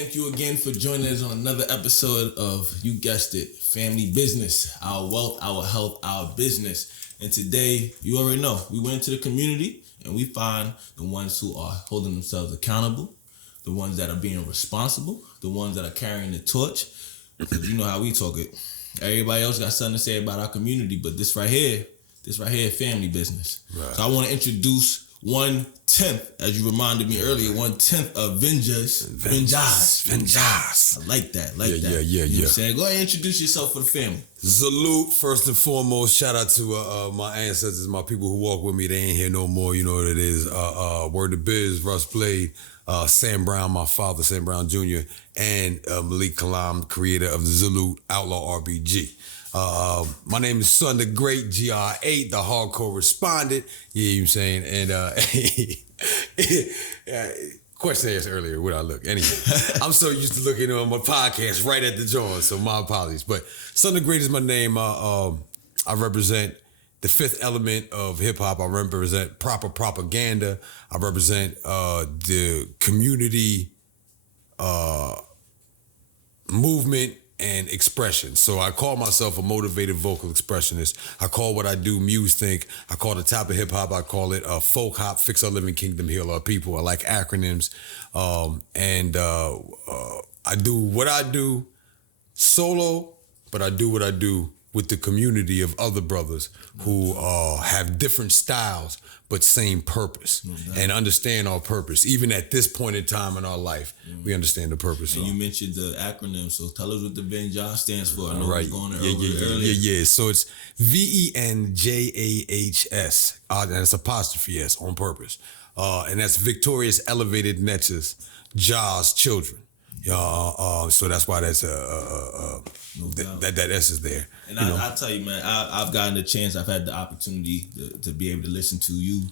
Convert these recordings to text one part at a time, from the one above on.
Thank you again for joining us on another episode of, you guessed it, Family Business, our wealth, our health, our business. And today, you already know, we went into the community and we find the ones who are holding themselves accountable, the ones that are being responsible, the ones that are carrying the torch. Because you know how we talk it. Everybody else got something to say about our community, but this right here, family business. Right. So I want to introduce 1/10, as you reminded me earlier, 1/10 of Venjas. I like that. Yeah. You know what I'm saying? Go ahead and introduce yourself for the family. Salute, first and foremost. Shout out to my ancestors, my people who walk with me. They ain't here no more. You know what it is. Word to Biz, Russ Blade, Sam Brown, my father, Sam Brown Jr., and Malik Kalam, creator of the Zulu Outlaw RBG. My name is Sundiata the Great, GR8, the hardcore respondent. Yeah, you know what I'm saying? And question asked earlier, would I look? Anyway, I'm so used to looking on my podcast right at the joint, so my apologies. But Sundiata the Great is my name. I represent the fifth element of hip hop. I represent proper propaganda. I represent the community movement and expression. So I call myself a motivated vocal expressionist. I call what I do muse think. I call the type of hip hop, I call it folk hop, fix our living kingdom, heal our people. I like acronyms. I do what I do solo, but I do what I do with the community of other brothers who have different styles, but same purpose, and understand our purpose. Even at this point in time in our life, we understand the purpose. And you mentioned the acronym, so tell us what the Venjah stands for. I know right. we was going earlier. Yeah. So it's VENJAHS, and it's apostrophe S on purpose. And that's Victorious Elevated Natchez, Jah's children. So that's why that's that S is there. And I tell you, man, I've gotten the chance. I've had the opportunity to be able to listen to you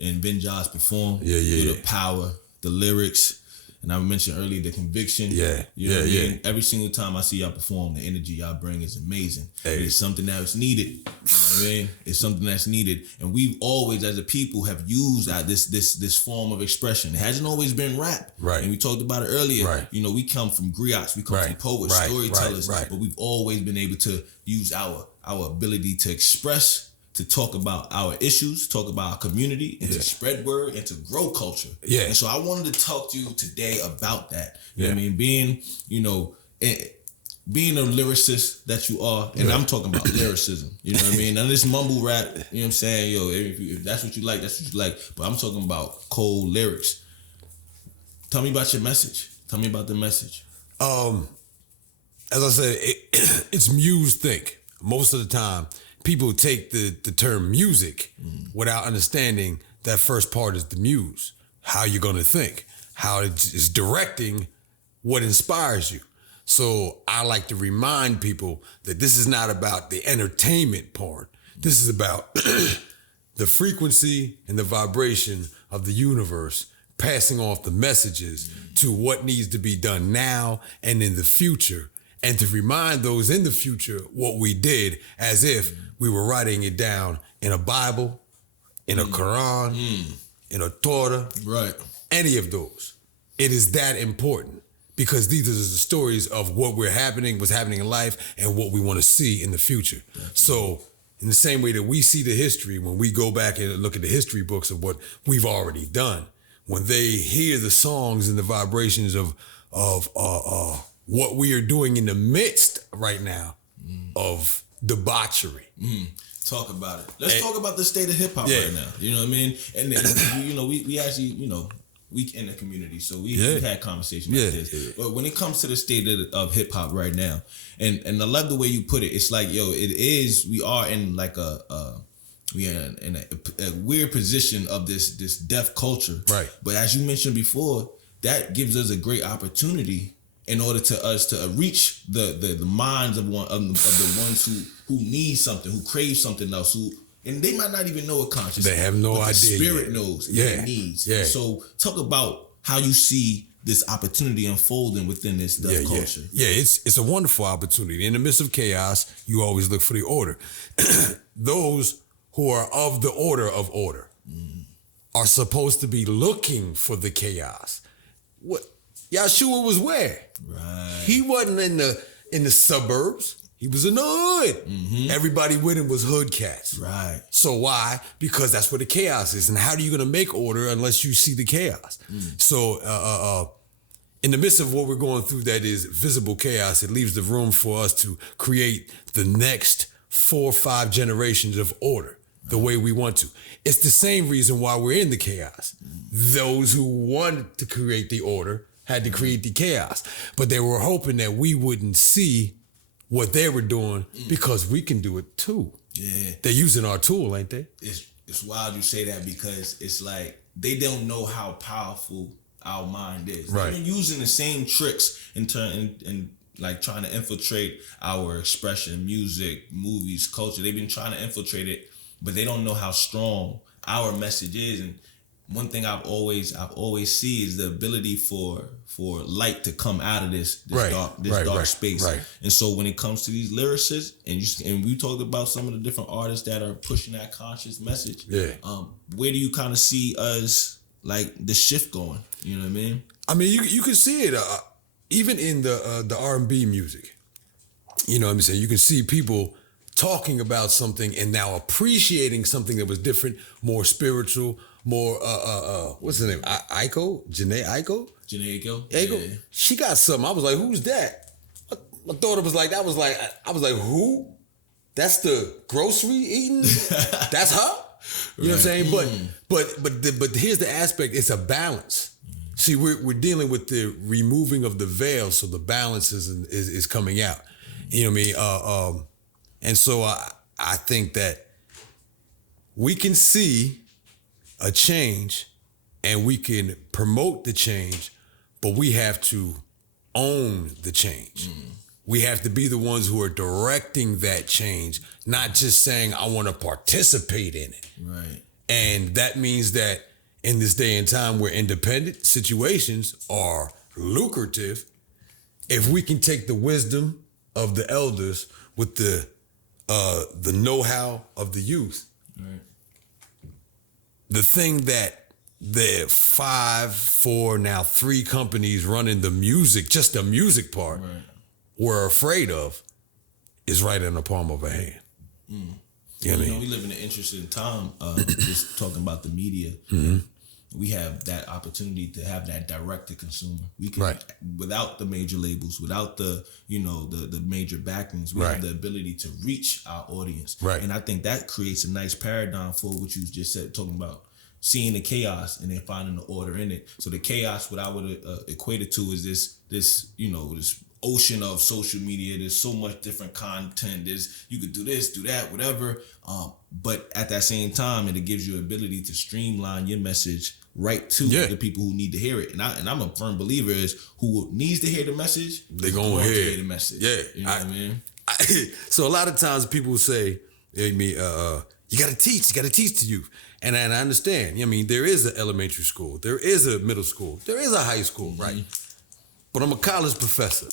and Venjah's perform. The power, the lyrics, and I mentioned earlier the conviction. You know what I mean? Every single time I see y'all perform, the energy y'all bring is amazing. It's something that's needed. You know what I mean? It's something that's needed, and we've always, as a people, have used this form of expression. It hasn't always been rap. Right. And we talked about it earlier. You know, we come from griots, we come from poets, storytellers, but we've always been able to use our ability to express, to talk about our issues, talk about our community, and to spread word and to grow culture. And so I wanted to talk to you today about that. You know what I mean? Being a lyricist that you are, and I'm talking about lyricism, you know what I mean? None of this mumble rap, you know what I'm saying? Yo, if that's what you like, that's what you like. But I'm talking about cold lyrics. Tell me about your message. Tell me about the message. As I said, it's muse think. Most of the time, people take the term music without understanding that first part is the muse. How you're going to think. How it's directing what inspires you. So I like to remind people that this is not about the entertainment part. This is about the frequency and the vibration of the universe passing off the messages to what needs to be done now and in the future, and to remind those in the future what we did as if we were writing it down in a Bible, in a Quran, in a Torah, any of those. It is that important because these are the stories of what's happening in life and what we want to see in the future. So in the same way that we see the history, when we go back and look at the history books of what we've already done, when they hear the songs and the vibrations of what we are doing in the midst right now of debauchery. Talk about it. Let's talk about the state of hip hop right now. You know what I mean? And then, we actually, we in the community, so we've had conversations like this. But when it comes to the state of hip hop right now, and I love the way you put it. It's like, we are in like we are in a weird position of this deaf culture. Right. But as you mentioned before, that gives us a great opportunity in order to us to reach the minds of the ones who need something, who crave something else, and they might not even know it consciously. They have no idea. The spirit knows their needs. Yeah. So talk about how you see this opportunity unfolding within this culture. Yeah, it's a wonderful opportunity. In the midst of chaos, you always look for the order. Those who are of the order are supposed to be looking for the chaos. Yahshua was where? Right. He wasn't in the suburbs. He was in the hood. Mm-hmm. Everybody with him was hood cats. Right. So why? Because that's where the chaos is. And how are you going to make order unless you see the chaos? So in the midst of what we're going through that is visible chaos, it leaves the room for us to create the next 4 or 5 generations of order the way we want to. It's the same reason why we're in the chaos. Those who wanted to create the order had to create the chaos. But they were hoping that we wouldn't see what they were doing because we can do it too. Yeah. They're using our tool, ain't they? It's wild you say that because it's like they don't know how powerful our mind is. Right. They're using the same tricks in like trying to infiltrate our expression, music, movies, culture. They've been trying to infiltrate it, but they don't know how strong our message is. And one thing I've always see is the ability for light to come out of this dark space. Right. And so when it comes to these lyricists, and we talked about some of the different artists that are pushing that conscious message. Yeah. Where do you kind of see us like the shift going? You know what I mean? I mean, you can see it even in the R&B music. You know what I'm saying? You can see people talking about something and now appreciating something that was different, more spiritual, more what's her name? Aiko? Janae Aiko? Janae Aiko? Yeah. She got something. I was like, who's that? My daughter was like, I was like, who? That's the grocery eating? That's her? You know what I'm saying? But here's the aspect, it's a balance. See, we're dealing with the removing of the veil, so the balance is coming out. You know what I mean? And so I think that we can see a change and we can promote the change, but we have to own the change. We have to be the ones who are directing that change, not just saying, I want to participate in it. Right. And that means that in this day and time where independent situations are lucrative, if we can take the wisdom of the elders with the know-how of the youth, right. The thing that the 5, 4, now 3 companies running the music, just the music part, right. We're afraid of is right in the palm of a hand. You know what I mean? We live in an interesting time, just talking about the media. Mm-hmm. We have that opportunity to have that direct to consumer. We can, right. Without the major labels, without the major backings, we right. have the ability to reach our audience. Right. And I think that creates a nice paradigm for what you just said, talking about seeing the chaos and then finding the order in it. So the chaos, what I would equate it to is this ocean of social media. There's so much different content. You could do this, do that, whatever. But at that same time, it gives you ability to streamline your message right to the people who need to hear it. And I'm a firm believer is who needs to hear the message, they're going to hear the message. Yeah. You know what I mean? So a lot of times people say, you got to teach to youth. And I understand. I mean, there is an elementary school. There is a middle school. There is a high school, mm-hmm. right? But I'm a college professor.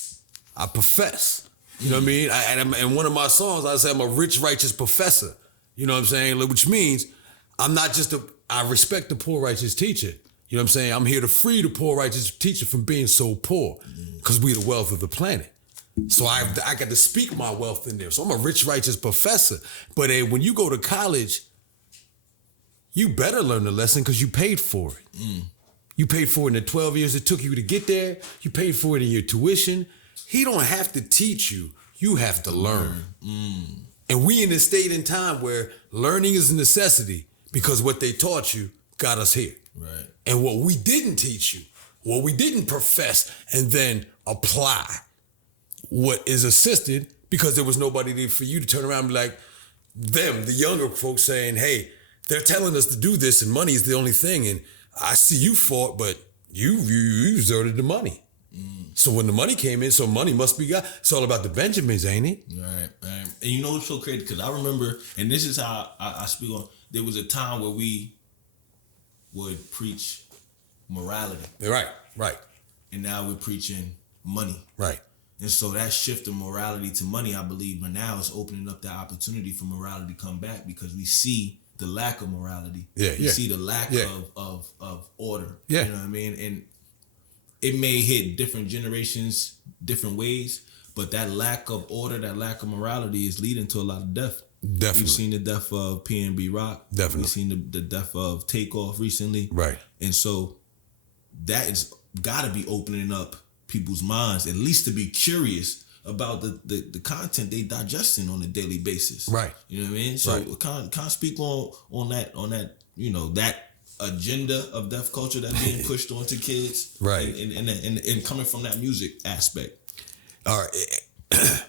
I profess. You know what I mean? And one of my songs, I say I'm a rich, righteous professor. You know what I'm saying? Which means I'm not just I respect the poor, righteous teacher. You know what I'm saying? I'm here to free the poor, righteous teacher from being so poor because we the wealth of the planet. So I got to speak my wealth in there. So I'm a rich, righteous professor. But when you go to college, you better learn the lesson because you paid for it. You paid for it in the 12 years it took you to get there. You paid for it in your tuition. He don't have to teach you. You have to learn. And we in a state in time where learning is a necessity because what they taught you got us here. Right. And what we didn't teach you, what we didn't profess and then apply, what is assisted because there was nobody there for you to turn around and be like, them, the younger folks saying, hey, they're telling us to do this and money is the only thing. And I see you fought, but you resorted to money. So when the money came in, so money must be got. It's all about the Benjamins, ain't it? Right. And you know what's so crazy? Because I remember, and this is how I speak on, there was a time where we would preach morality. Right. And now we're preaching money. Right. And so that shift of morality to money, I believe, but now is opening up the opportunity for morality to come back because we see the lack of morality. We see the lack of order. Yeah. You know what I mean? And it may hit different generations different ways, but that lack of order, that lack of morality is leading to a lot of death. Definitely. We've seen the death of PNB Rock. Definitely. We've seen the death of Takeoff recently. Right. And so that is got to be opening up people's minds, at least to be curious about the content they digesting on a daily basis. Right. You know what I mean? So kind of speak on that, that agenda of deaf culture that's being pushed onto kids. Right. And coming from that music aspect. All right.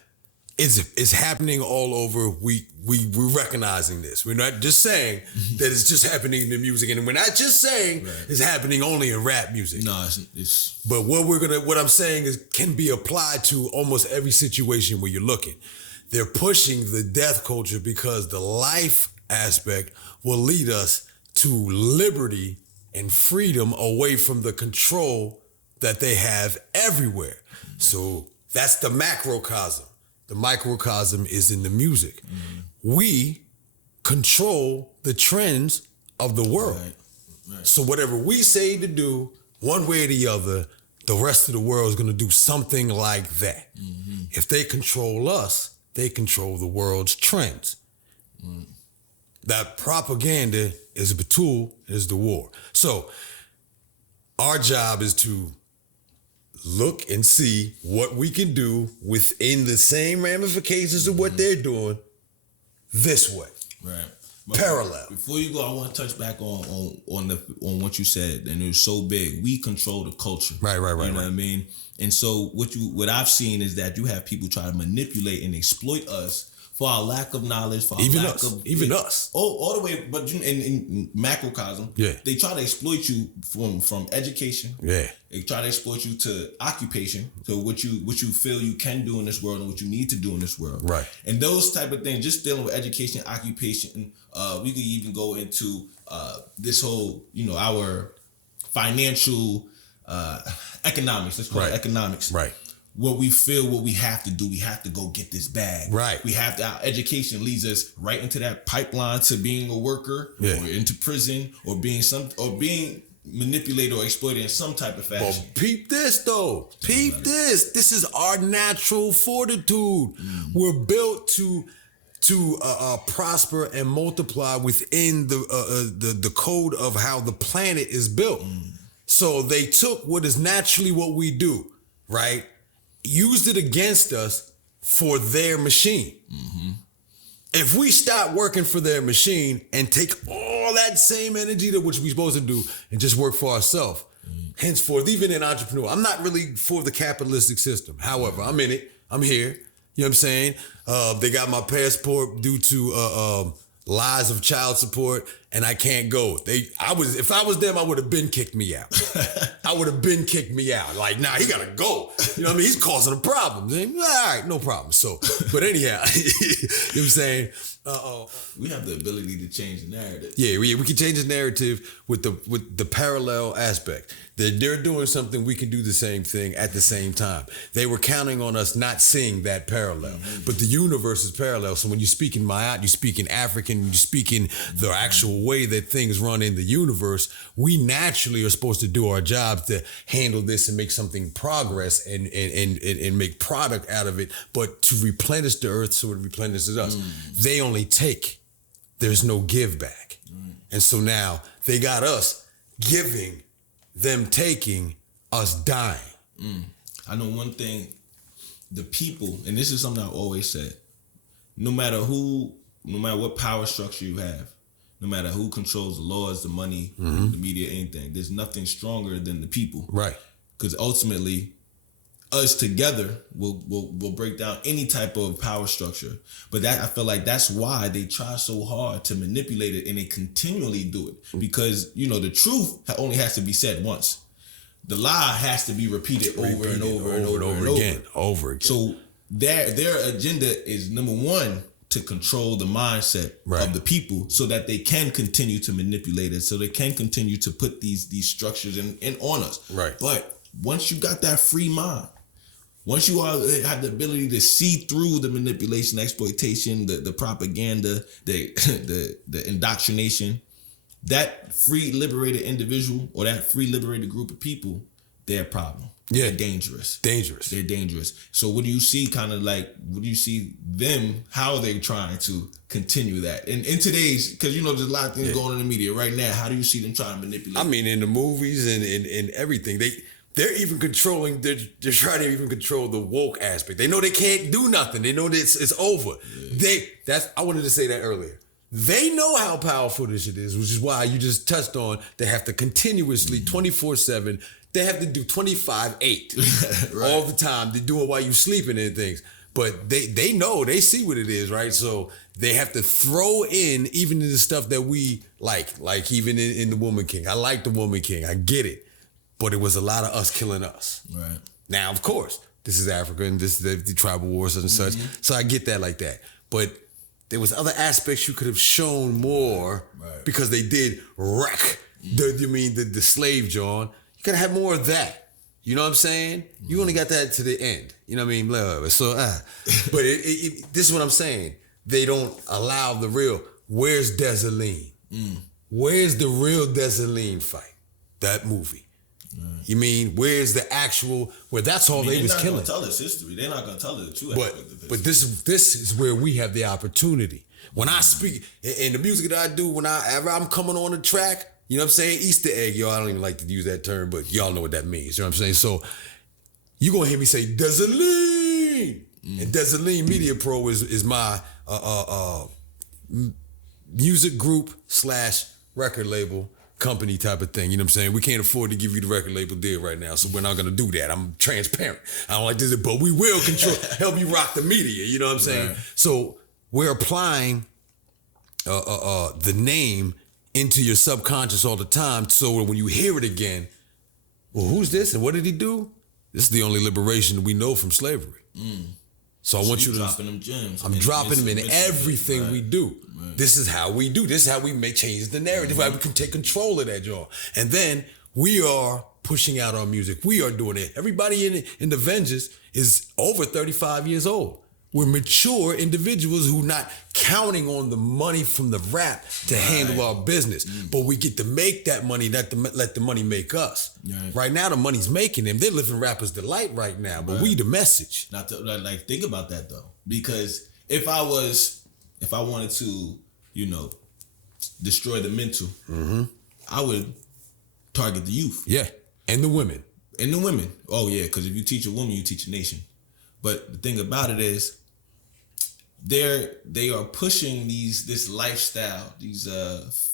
It's happening all over. We're recognizing this. We're not just saying that it's just happening in the music, and we're not just saying it's happening only in rap music. No, it's. But what I'm saying is can be applied to almost every situation where you're looking. They're pushing the death culture because the life aspect will lead us to liberty and freedom away from the control that they have everywhere. So that's the macrocosm. The microcosm is in the music. We control the trends of the world. Right. So whatever we say to do, one way or the other, the rest of the world is going to do something like that. Mm-hmm. If they control us, they control the world's trends. That propaganda is a tool, is the war. So our job is to look and see what we can do within the same ramifications of what they're doing this way. Right. But parallel. Before you go, I want to touch back on what you said, and it was so big. We control the culture. Right. You know what I mean? And so what I've seen is that you have people try to manipulate and exploit us for our lack of knowledge, for our lack of us. All the way, but in macrocosm, they try to exploit you from education. Yeah. They try to exploit you to occupation, so what you feel you can do in this world and what you need to do in this world. Right. And those type of things, just dealing with education, occupation, we could even go into this whole, our financial economics. Let's call it economics. Right. What we feel, what we have to do, we have to go get this bag. Right. We have to, our education leads us right into that pipeline to being a worker or into prison or being manipulated or exploited in some type of fashion. Well, peep this though. Peep this. This is our natural fortitude. We're built to prosper and multiply within the code of how the planet is built. So they took what is naturally what we do, right? Used it against us for their machine. If we stop working for their machine and take all that same energy that which we're supposed to do and just work for ourselves, henceforth, even in entrepreneur, I'm not really for the capitalistic system. However, I'm in it. I'm here. You know what I'm saying? They got my passport due to lies of child support, and I can't go. If I was them, I would have been kicked me out. I would have been kicked me out. Like, nah, he gotta go. You know what I mean? He's causing a problem. All right, no problem. So, but anyhow, you know what I'm saying? We have the ability to change the narrative. Yeah, we can change the narrative with the parallel aspect. They're doing something, we can do the same thing at the same time. They were counting on us not seeing that parallel. But the universe is parallel. So when you speak in Mayat, you speak in African, you speak in the actual way that things run in the universe, we naturally are supposed to do our jobs to handle this and make something progress and make product out of it, but to replenish the earth so it replenishes us. They only take. There's no give back. And so now they got us giving, them taking, us dying. I know one thing, the people, and this is something I always said, no matter what power structure you have, no matter who controls the laws, the money, the media, anything, there's nothing stronger than the people. Right. Because ultimately, us together will break down any type of power structure. But I feel like that's why they try so hard to manipulate it, and they continually do it. Because, the truth only has to be said once. The lie has to be repeated over and over again. So their agenda is, number one, to control the mindset of the people so that they can continue to manipulate it, so they can continue to put these structures in on us. Right. But once you got that free mind, once you have the ability to see through the manipulation, exploitation, the propaganda, the indoctrination, that free liberated individual or that free liberated group of people, they're a problem. Yeah. They're dangerous. They're dangerous. So what do you see what do you see them, how are they trying to continue that? And in today's, because there's a lot of things going on in the media right now, how do you see them trying to manipulate? I mean, in the movies and everything, they're even controlling, they're trying to even control the woke aspect. They know they can't do nothing. They know that it's over. Yeah. I wanted to say that earlier. They know how powerful this shit is, which is why you just touched on, they have to continuously 24/7. They have to do 25/8 right. all the time. They do it while you sleeping and things. But they know, they see what it is, right? So they have to throw in even in the stuff that we like even in the Woman King. I like the Woman King. I get it. But it was a lot of us killing us. Right. Now, of course, this is Africa and this is the tribal wars and such. So I get that like that. But there was other aspects you could have shown more because they did wreck the slave John. You gotta have more of that. You know what I'm saying? You only got that to the end. You know what I mean? Blah, blah, blah. So, but this is what I'm saying. They don't allow the real. Where's Desaline? Where's the real Desaline fight? That movie. You mean, where's the actual, where that's all they was killing? They're not gonna tell us history. They're not gonna tell us the true aspect of this. But this is where we have the opportunity. When I speak, in the music that I do, whenever I'm coming on the track, you know what I'm saying? Easter egg, y'all. I don't even like to use that term, but y'all know what that means. You know what I'm saying? So you gonna hear me say Desaline. And Desaline Media Pro is my music group / record label company type of thing. You know what I'm saying? We can't afford to give you the record label deal right now, so we're not gonna do that. I'm transparent. I don't like this, but we will help you rock the media. You know what I'm saying? Right. So we're applying the name into your subconscious all the time, so when you hear it again, well, who's this and what did he do? This is the only liberation we know from slavery. So I want you to dropping them gems. I'm dropping them in everything we do. Right. This is how we do. This is how we may change the narrative. How we can take control of that, y'all. And then we are pushing out our music. We are doing it. Everybody in the Vengeance is over 35 years old. We're mature individuals who not counting on the money from the rap to handle our business. But we get to make that money, let the money make us. Right now, the money's making them. They're living rappers' delight right now, but we the message. Not to, think about that though, because if I wanted to, destroy the mental, I would target the youth. Yeah, and the women. Oh yeah, because if you teach a woman, you teach a nation. But the thing about it is, they are pushing this lifestyle, these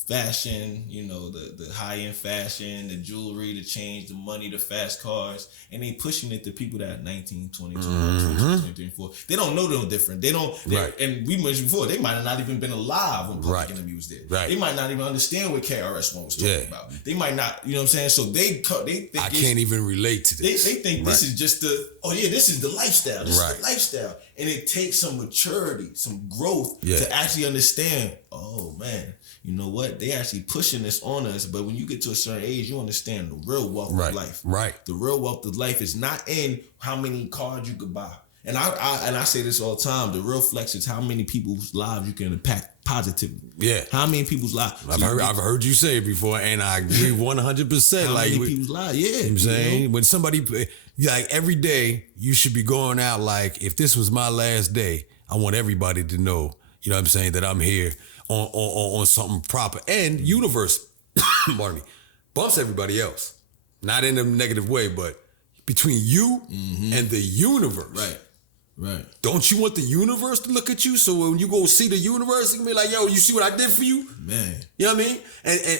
fashion, the high-end fashion, the jewelry, the change, the money, the fast cars, and they pushing it to people that are 19, 20, 21, 23, 24. They don't know no different. And we mentioned before, they might have not even been alive when Public Enemy was there. Right. They might not even understand what KRS-One was talking about. They might not, you know what I'm saying? So they think I can't even relate to this. They think this is just this is the lifestyle. This is the lifestyle. And it takes some maturity, some growth to actually understand, oh man, you know what? They actually pushing this on us. But when you get to a certain age, you understand the real wealth of life. Right. The real wealth of life is not in how many cars you could buy. And I say this all the time. The real flex is how many people's lives you can impact positively. Yeah. How many people's lives? I've heard you say it before, and I agree 100%. How many people's lives? Yeah. You know what I'm saying? When somebody, every day, you should be going out like, if this was my last day, I want everybody to know, you know what I'm saying, that I'm here on something proper. And universe, pardon me, bumps everybody else. Not in a negative way, but between you and the universe. Right. Don't you want the universe to look at you? So when you go see the universe, you can be like, yo, you see what I did for you? Man. You know what I mean?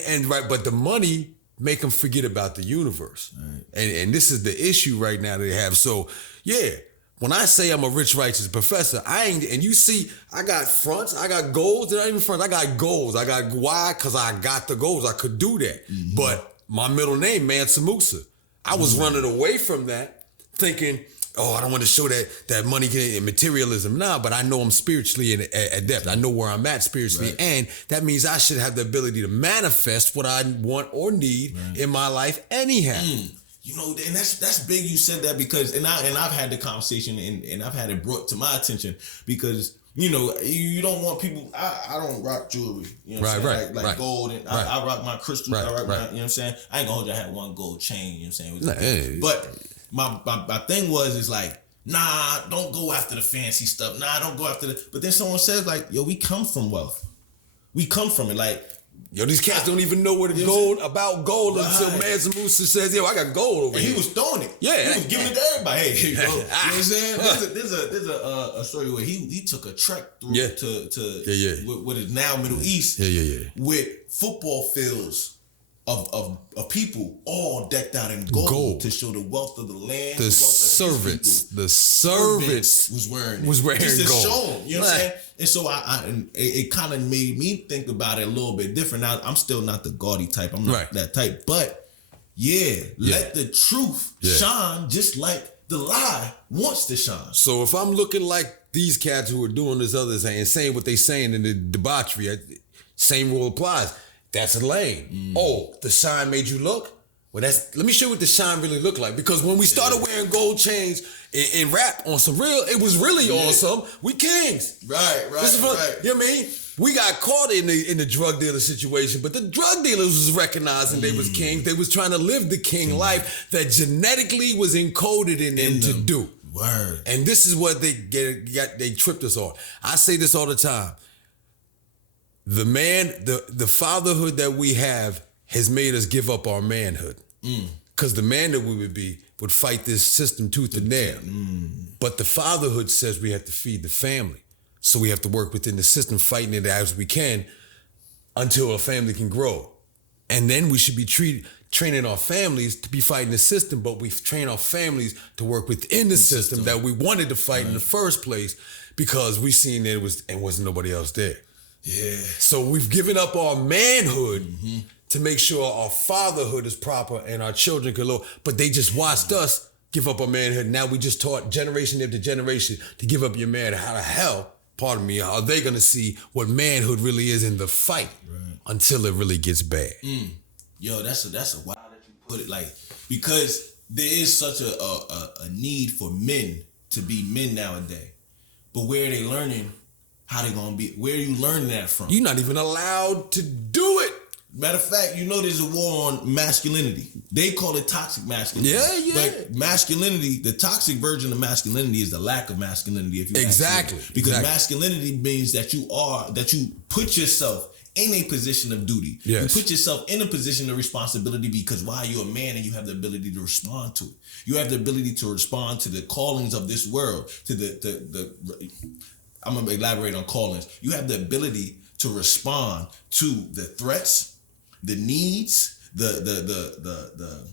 And right, but the money make them forget about the universe. Right. And this is the issue right now they have. So yeah, when I say I'm a rich, righteous professor, and you see, I got fronts, I got goals, they're not even fronts, I got goals. I got why? Because I got the goals. I could do that. But my middle name, Mansa Musa, I was running away from that, thinking, oh, I don't want to show that money and materialism. Nah, but I know I'm spiritually adept. I know where I'm at spiritually. Right. And that means I should have the ability to manifest what I want or need in my life anyhow. And that's big you said that, because, and I've had the conversation and I've had it brought to my attention, because you know, you don't want people. I don't rock jewelry. You know what I'm saying? Like gold, and I rock my crystals. I rock my, you know what I'm saying? I ain't gonna hold you. I had one gold chain. You know what I'm saying? But my thing is like, nah, don't go after the fancy stuff. Nah, don't go after the. But then someone says like, yo, we come from wealth. We come from it. Like, yo, these cats don't even know what gold until Mansa Musa says, yo, I got gold over here. He was throwing it. Yeah. He was giving it to everybody. Hey, here you go. You know what I'm saying? There's a story where he took a trek through to what is now Middle East with football fields of people all decked out in gold to show the wealth of the land. The servants was wearing just to gold. show them, you know what I'm saying? And so it kind of made me think about it a little bit different. Now, I'm still not the gaudy type. I'm not that type. But let the truth shine just like the lie wants to shine. So if I'm looking like these cats who are doing this other thing and saying what they saying in the debauchery, same rule applies. That's a lane. Oh, the shine made you look? Well, let me show you what the shine really looked like. Because when we started wearing gold chains in rap on some real, it was really on some, we kings. Right. You know what I mean? We got caught in the drug dealer situation, but the drug dealers was recognizing they was kings. They was trying to live the king life that genetically was encoded in them to do. Word. And this is what they tripped us on. I say this all the time. The fatherhood that we have has made us give up our manhood. Because the man that we would fight this system tooth and nail. But the fatherhood says we have to feed the family. So we have to work within the system, fighting it as we can until a family can grow. And then we should be training our families to be fighting the system, but we train our families to work within the system that we wanted to fight in the first place because we seen that it wasn't nobody else there. Yeah. So we've given up our manhood to make sure our fatherhood is proper and our children can live. But they just watched us give up our manhood. Now we just taught generation after generation to give up your manhood. How the hell, pardon me, are they going to see what manhood really is in the fight until it really gets bad? Yo, that's a wild that you put it like, because there is such a need for men to be men nowadays. But where are they learning? How they gonna be? Where are you learning that from? You're not even allowed to do it. Matter of fact, you know there's a war on masculinity. They call it toxic masculinity. Yeah. But masculinity, the toxic version of masculinity is the lack of masculinity. If you exactly. Because masculinity means that you put yourself in a position of duty. Yes. You put yourself in a position of responsibility because why you're a man and you have the ability to respond to it. You have the ability to respond to the callings of this world, to the I'm gonna elaborate on callings. You have the ability to respond to the threats, the needs, the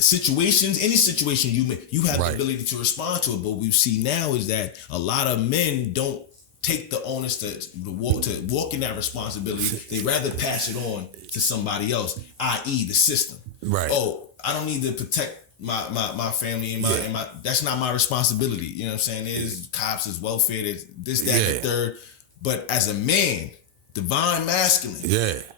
situations, any situation you have the ability to respond to it. But what we see now is that a lot of men don't take the onus to walk in that responsibility. They rather pass it on to somebody else, i.e. the system. Right. Oh, I don't need to protect my family and my that's not my responsibility. You know what I'm saying? There's cops, there's welfare, there's this, that, the third. But as a man, divine masculine,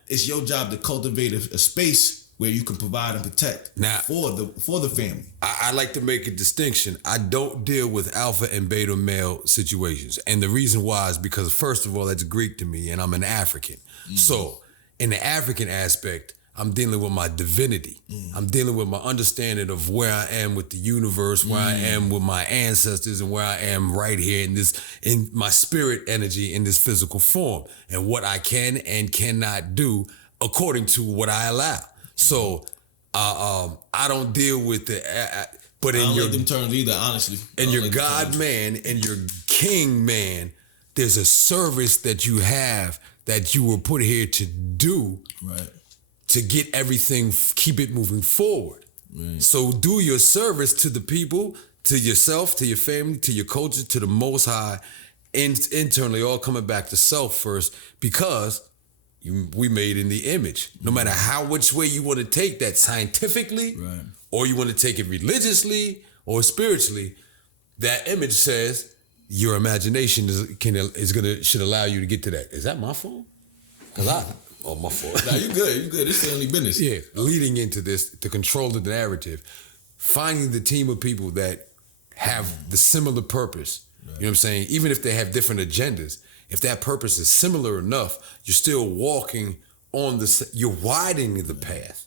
it's your job to cultivate a space where you can provide and protect for the family. I like to make a distinction. I don't deal with alpha and beta male situations. And the reason why is because, first of all, that's Greek to me and I'm an African. So in the African aspect, I'm dealing with my divinity. I'm dealing with my understanding of where I am with the universe, where I am with my ancestors, and where I am right here in my spirit energy in this physical form, and what I can and cannot do according to what I allow. So I don't deal with but in I don't like them terms either, honestly. In your God man and your king man, there's a service that you have that you were put here to do. Right. To get everything, keep it moving forward. Right. So do your service to the people, to yourself, to your family, to your culture, to the Most High, internally, all coming back to self first, because we made in the image. No matter which way you want to take that, scientifically, or you want to take it religiously or spiritually, that image says your imagination should allow you to get to that. Is that my phone? Oh, my fault. Nah, you good. This family business. Yeah, leading into this, to control the narrative, finding the team of people that have the similar purpose You know what I'm saying? Even if they have different agendas, if that purpose is similar enough, you're still walking on you're widening the path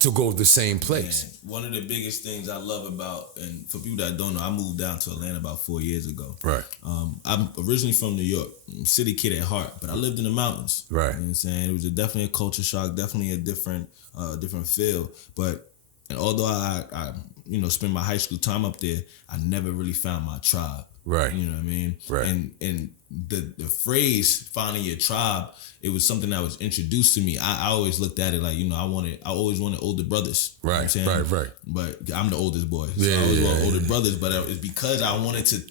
to go to the same place. Man, one of the biggest things I love about, and for people that don't know, I moved down to Atlanta about 4 years ago. Right. I'm originally from New York, I'm a city kid at heart, but I lived in the mountains. Right. You know what I'm saying? It was definitely a culture shock, definitely a different feel. But and although I spent my high school time up there, I never really found my tribe. Right. You know what I mean? Right. And the phrase finding your tribe, it was something that was introduced to me. I always looked at it like, I always wanted older brothers. Right. You know what I'm saying? Right. But I'm the oldest boy. So I always want older brothers, but it's because I wanted to,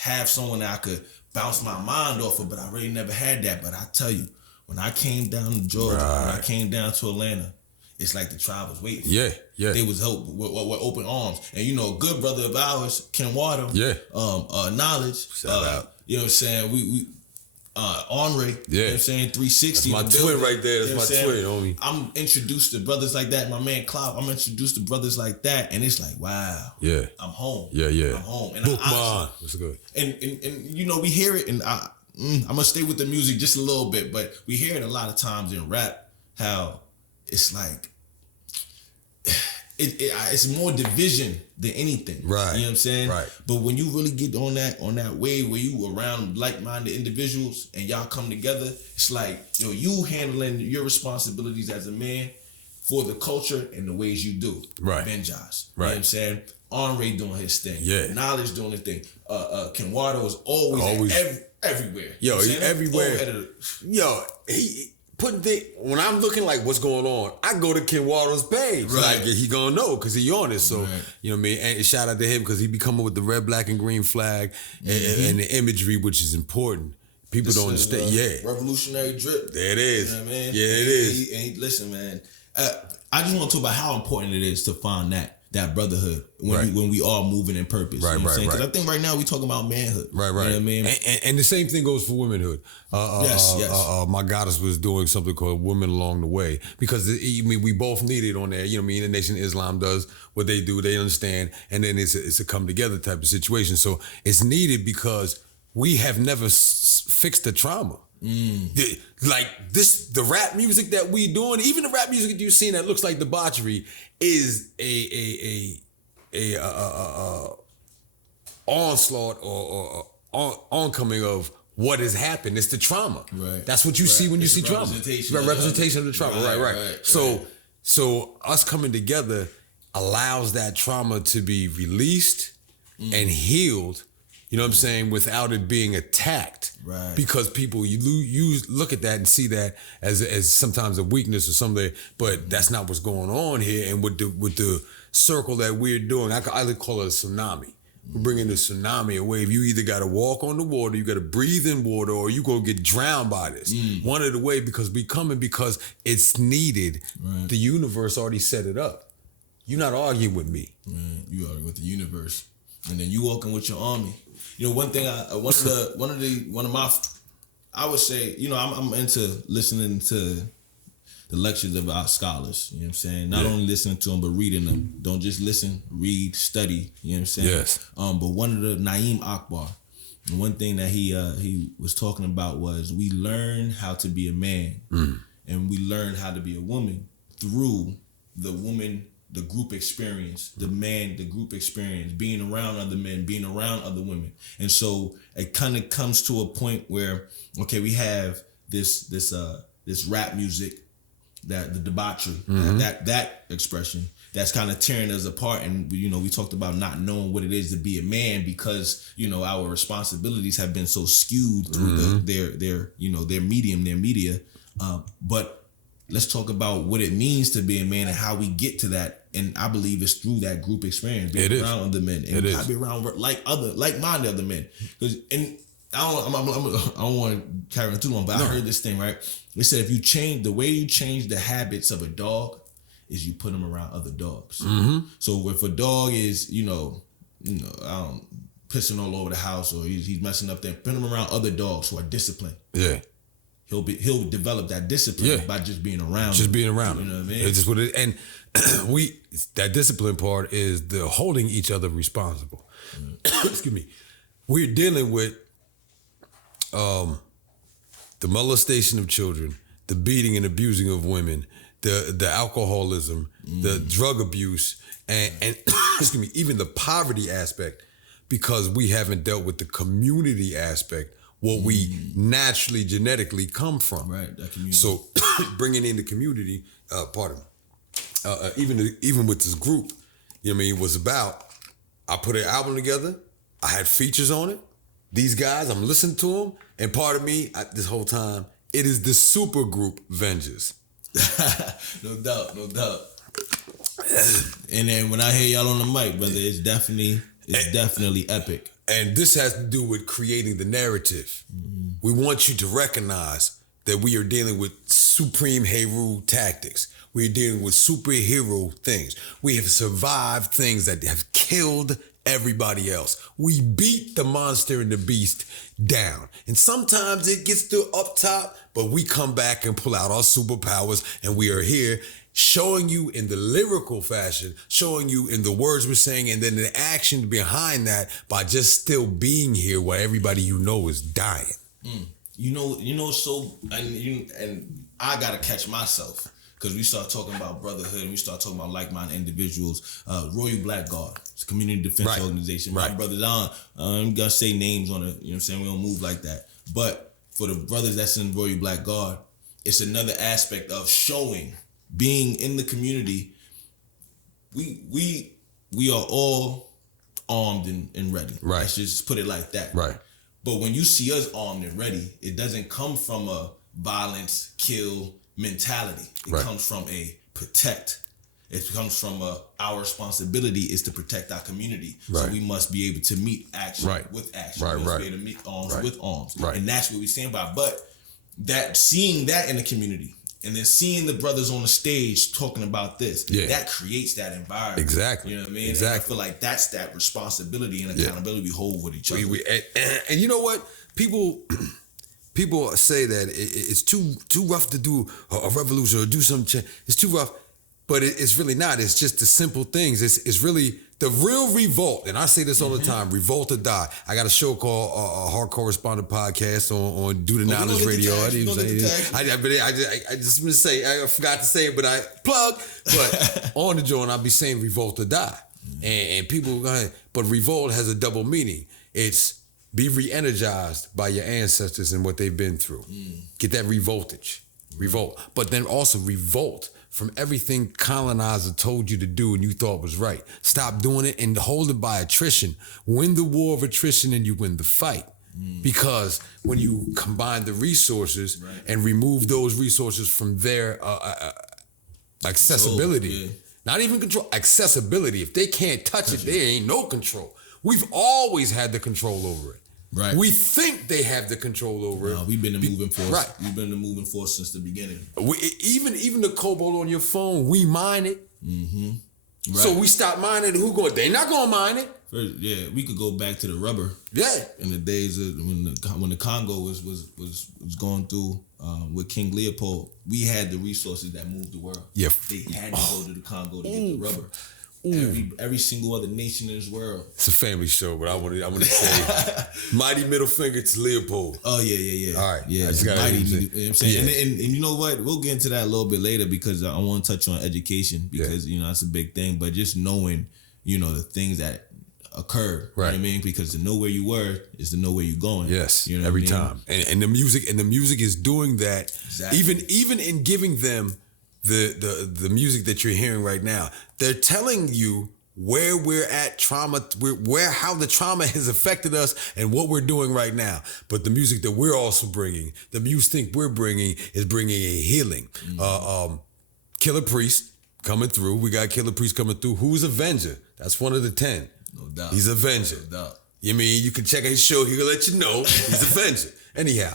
have someone that I could bounce my mind off of, but I really never had that. But I tell you, when I came down to Georgia, when I came down to Atlanta, it's like the tribe was waiting for me. Yeah. They was with open arms. And a good brother of ours, Ken Water, Knowledge. Shout out. You know what I'm saying? We Henri, you know what I'm saying? 360. That's my twin right there. That's my twin, homie. I'm introduced to brothers like that. My man Cloud, I'm introduced to brothers like that. And it's like, wow. Yeah. I'm home. Yeah. I'm home. And Bookman. That's good. And we hear it, and I'm going to stay with the music just a little bit, but we hear it a lot of times in rap, how it's like, it's more division than anything. Right. You know what I'm saying? Right. But when you really get on that wave where you around like-minded individuals and y'all come together, it's like, you handling your responsibilities as a man for the culture and the ways you do. Right. Benjas. Right. You know what I'm saying? Henri doing his thing. Yeah. Knowledge doing his thing. Ken Water was always everywhere. Yo, he everywhere. He putting when I'm looking like what's going on, I go to Ken Water's page. Right. Like he gonna know because he on it. So right. you know what I mean. And shout out to him because he be coming with the red, black, and green flag and the imagery, which is important. People don't understand. Revolutionary drip. There it is. You know what I mean? Yeah, it is. Listen, man. I just want to talk about how important it is to find that brotherhood when we all moving in purpose. Right, you know what I'm saying? right. Because I think right now we talking about manhood. Right. You know what I mean? And the same thing goes for womanhood. Yes. My goddess was doing something called Women Along the Way because we both need it on there. You know what I mean? The Nation of Islam does what they do. They understand. And then it's a come together type of situation. So it's needed because we have never fixed the trauma. The rap music that we doing, even the rap music that you've seen that looks like debauchery is a onslaught or oncoming of what has happened. It's the trauma. Right. That's what you see when you see trauma. Representation of the trauma. Right. So us coming together allows that trauma to be released and healed. You know what I'm saying? Without it being attacked. Right. Because people, you look at that and see that as sometimes a weakness or something, but that's not what's going on here. And with the circle that we're doing, I call it a tsunami. We're bringing the tsunami, a wave. You either got to walk on the water, you got to breathe in water, or you going to get drowned by this. One of the way, because we coming because it's needed. Right. The universe already set it up. You're not arguing with me. Man, you arguing with the universe. And then you walking with your army. One thing I would say, I'm into listening to the lectures of our scholars. You know what I'm saying? Not only listening to them, but reading them. Don't just listen, read, study. You know what I'm saying? Yes. But one of the Naeem Akbar, one thing that he was talking about was we learn how to be a man and we learn how to be a woman through the group experience, the group experience, being around other men, being around other women. And so it kind of comes to a point where, okay, we have this rap music, that the debauchery, that expression that's kind of tearing us apart. And we talked about not knowing what it is to be a man because our responsibilities have been so skewed through their medium, their media. But let's talk about what it means to be a man and how we get to that. And I believe it's through that group experience, being around other men, and be around like-minded other men. And I don't want to carry on too long, but I heard this thing, right? They said the way you change the habits of a dog is you put him around other dogs. So if a dog is pissing all over the house or he's messing up there, put him around other dogs who are disciplined. Yeah. He'll develop that discipline by just being around. Just being around. You know what I mean? It's just what it and that discipline part is the holding each other responsible. Excuse me. we're dealing with the molestation of children, the beating and abusing of women, the alcoholism, the drug abuse, and excuse me, even the poverty aspect, because we haven't dealt with the community aspect, what we naturally genetically come from. Right, that community. So bringing in the community, even with this group, you know what I mean, was about, I put an album together, I had features on it, these guys, I'm listening to them, and part of me, this whole time, it is the super group Vengers. No doubt. And then when I hear y'all on the mic, brother, it's definitely epic. And this has to do with creating the narrative. We want you to recognize that we are dealing with supreme hero tactics. We're dealing with superhero things. We have survived things that have killed everybody else. We beat the monster and the beast down. And sometimes it gets to up top, but we come back and pull out our superpowers, and we are here showing you in the lyrical fashion, showing you in the words we're saying, and then the action behind that by just still being here while everybody you know is dying. And I gotta catch myself, because we start talking about brotherhood and we start talking about like-minded individuals. Royal Black Guard, it's a community defense organization. My brothers I'm gonna say names on it, you know what I'm saying? We don't move like that. But for the brothers that's in Royal Black Guard, it's another aspect of showing, being in the community. We are all armed and ready. Right. Let's just put it like that. Right. But when you see us armed and ready, it doesn't come from a violence, kill mentality. It comes from a protect. It comes from our responsibility is to protect our community. So we must be able to meet action with action. We must be able to meet arms with arms. And that's what we're saying about. But that seeing that in the community, and then seeing the brothers on the stage talking about this, that creates that environment. Exactly. You know what I mean? Exactly. And I feel like that's that responsibility and accountability we hold with each other. And you know what? People say that it's too rough to do a revolution or do something. It's too rough, but it's really not. It's just the simple things. It's really the real revolt. And I say this all the time: revolt or die. I got a show called Hard Correspondent Podcast on Do the Knowledge Radio. I just want to say, I forgot to say it, but I plug. But on the joint, I'll be saying revolt or die, and people go ahead. But revolt has a double meaning. It's be re-energized by your ancestors and what they've been through. Get that revolt. But then also revolt from everything colonizer told you to do and you thought was right. Stop doing it and hold it by attrition. Win the war of attrition and you win the fight. Because when you combine the resources and remove those resources from their accessibility, not even control, accessibility. If they can't touch it, there ain't no control. We've always had the control over it. Right. We think they have the control over it. We've been the moving force. Right. We've been the moving force since the beginning. Even the cobalt on your phone, we mine it. Right. So we stop mining it. Who going? They not gonna mine it. First, we could go back to the rubber. Yeah. In the days of when the Congo was going through with King Leopold, we had the resources that moved the world. Yeah. They had to go to the Congo to get the rubber. Every single other nation in this world. It's a family show, but I want to say mighty middle finger to Leopold. Oh yeah. All right, yeah. Mighty, you know what I'm saying? And you know what? We'll get into that a little bit later because I want to touch on education because you know that's a big thing. But just knowing, you know, the things that occurred, right? You know what I mean, because to know where you were is to know where you're going. Yes, you know every what I mean? time. And the music is doing that. Exactly. Even in giving them the music that you're hearing right now, they're telling you where we're at, how the trauma has affected us and what we're doing right now. But the music that we're also bringing, the music we're bringing is bringing a healing. Killer Priest coming through. We got Killer Priest coming through. Who's Avenger? That's one of the 10. No doubt. He's Avenger. No doubt. You mean you can check out his show. He'll let you know he's Avenger. Anyhow.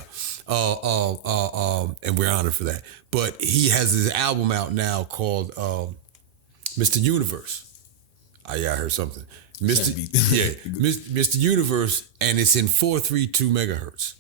And we're honored for that. But he has his album out now called Mr. Universe. I heard something. Mr. Universe, and it's in 432 megahertz,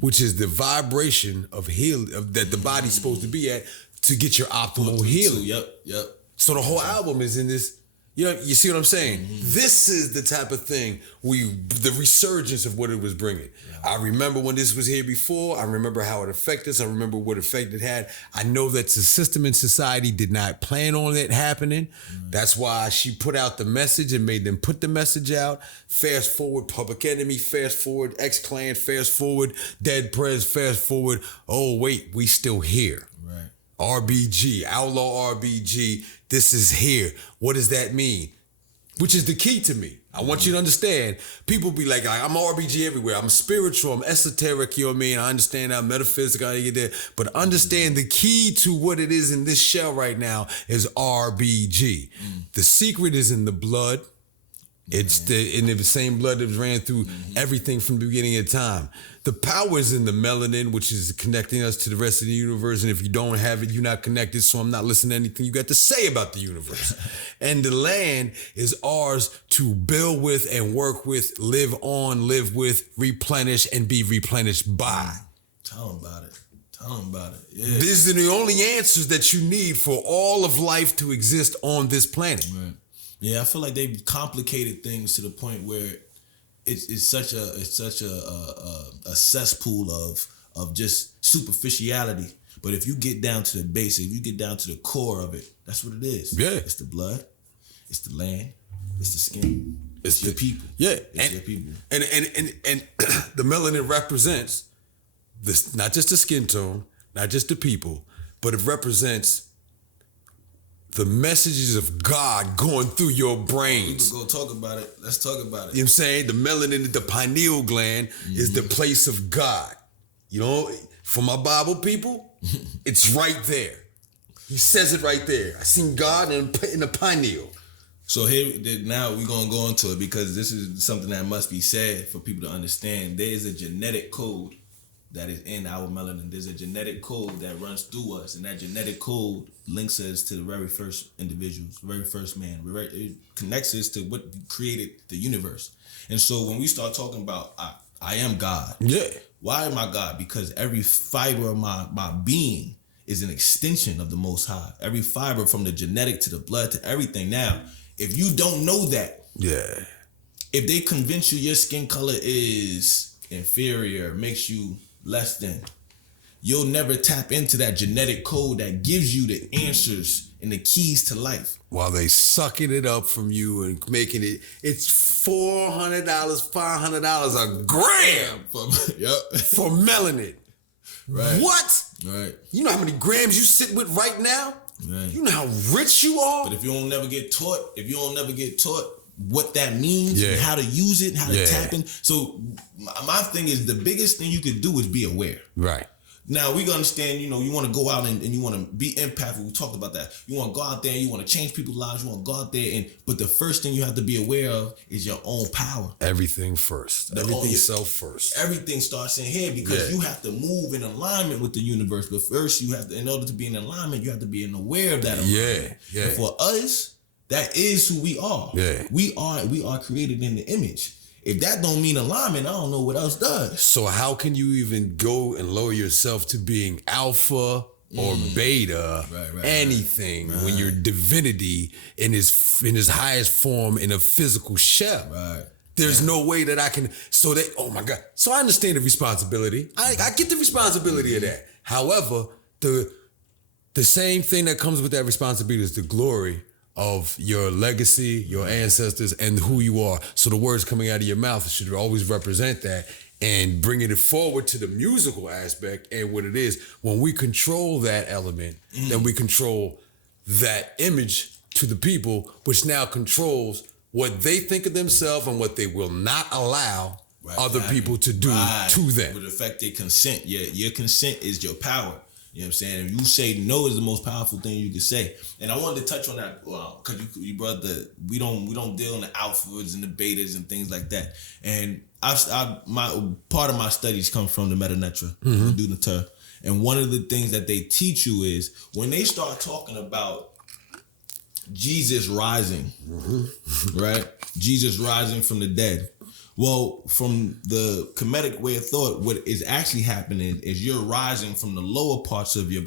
which is the vibration of that the body's supposed to be at to get your optimal healing. Yep. So the whole album is in this, You know, you see what I'm saying? This is the type of thing the resurgence of what it was bringing. I remember when this was here before. I remember how it affected us. I remember what effect it had. I know that the system in society did not plan on it happening. That's why she put out the message and made them put the message out. Fast forward, Public Enemy, fast forward, X-Clan, fast forward, Dead Prez, fast forward. Oh, wait, we still here. Right. RBG, Outlaw RBG, this is here. What does that mean? Which is the key to me. I want you to understand, people be like, I'm RBG everywhere. I'm spiritual, I'm esoteric, you know what I mean? I understand I'm metaphysical, I get there. But understand the key to what it is in this shell right now is RBG. The secret is in the blood. It's in the same blood that ran through everything from the beginning of time. The power is in the melanin, which is connecting us to the rest of the universe. And if you don't have it, you're not connected. So I'm not listening to anything you got to say about the universe. And the land is ours to build with and work with, live on, live with, replenish, and be replenished by. Tell them about it. Tell them about it. Yeah. These are the only answers that you need for all of life to exist on this planet. Right. Yeah, I feel like they've complicated things to the point where it's such a cesspool of just superficiality. But if you get down to the basic, if you get down to the core of it, that's what it is. Yeah, it's the blood, it's the land, it's the skin, it's your people. Yeah, it's your people. And the melanin represents this, not just the skin tone, not just the people, but it represents the messages of God going through your brains. Go talk about it. Let's talk about it. You know what I'm saying? The melanin, the pineal gland is the place of God. You know, for my Bible people, it's right there. He says it right there. I seen God in the pineal. So here, now we're going to go into it because this is something that must be said for people to understand. There is a genetic code that is in our melanin. There's a genetic code that runs through us, and that genetic code links us to the very first individuals, very first man. It connects us to what created the universe. And so when we start talking about I am God. Yeah. Why am I God? Because every fiber of my being is an extension of the Most High. Every fiber, from the genetic to the blood to everything. Now, if you don't know that, if they convince you your skin color is inferior, makes you less than, you'll never tap into that genetic code that gives you the answers and the keys to life. While they sucking it up from you and making it's $400, $500 a gram for melanin. Right. What? Right. You know how many grams you sit with right now? Right. You know how rich you are? But if you don't never get taught, what that means, and how to use it, how to tap in. So my thing is, the biggest thing you could do is be aware. Right. Now we understand, you want to go out and you want to be impactful. We talked about that. You want to go out there and you want to change people's lives. You want to go out there but the first thing you have to be aware of is your own power. Everything first. Everything self first. Everything starts in here because you have to move in alignment with the universe. But first you have to, in order to be in alignment, you have to be aware of that alignment. Yeah. And for us, that is who we are. Yeah. We are created in the image. If that don't mean alignment, I don't know what else does. So how can you even go and lower yourself to being alpha or beta, anything, when you're divinity in his highest form in a physical shell? Right. There's no way that I can. Oh my God. So I understand the responsibility. I get the responsibility of that. However, the same thing that comes with that responsibility is the glory of your legacy, your ancestors, and who you are. So the words coming out of your mouth should always represent that, and bringing it forward to the musical aspect and what it is. When we control that element, then we control that image to the people, which now controls what they think of themselves and what they will not allow other people to do to them. It would affect their consent. Your consent is your power. You know what I'm saying? If you say no is the most powerful thing you can say. And I wanted to touch on that because you brought we don't deal in the alphas and the betas and things like that. And my part of my studies come from the Melanin, the Dunatur. And one of the things that they teach you is when they start talking about Jesus rising, right? Jesus rising from the dead. Well, from the Kemetic way of thought, what is actually happening is you're rising from the lower parts of your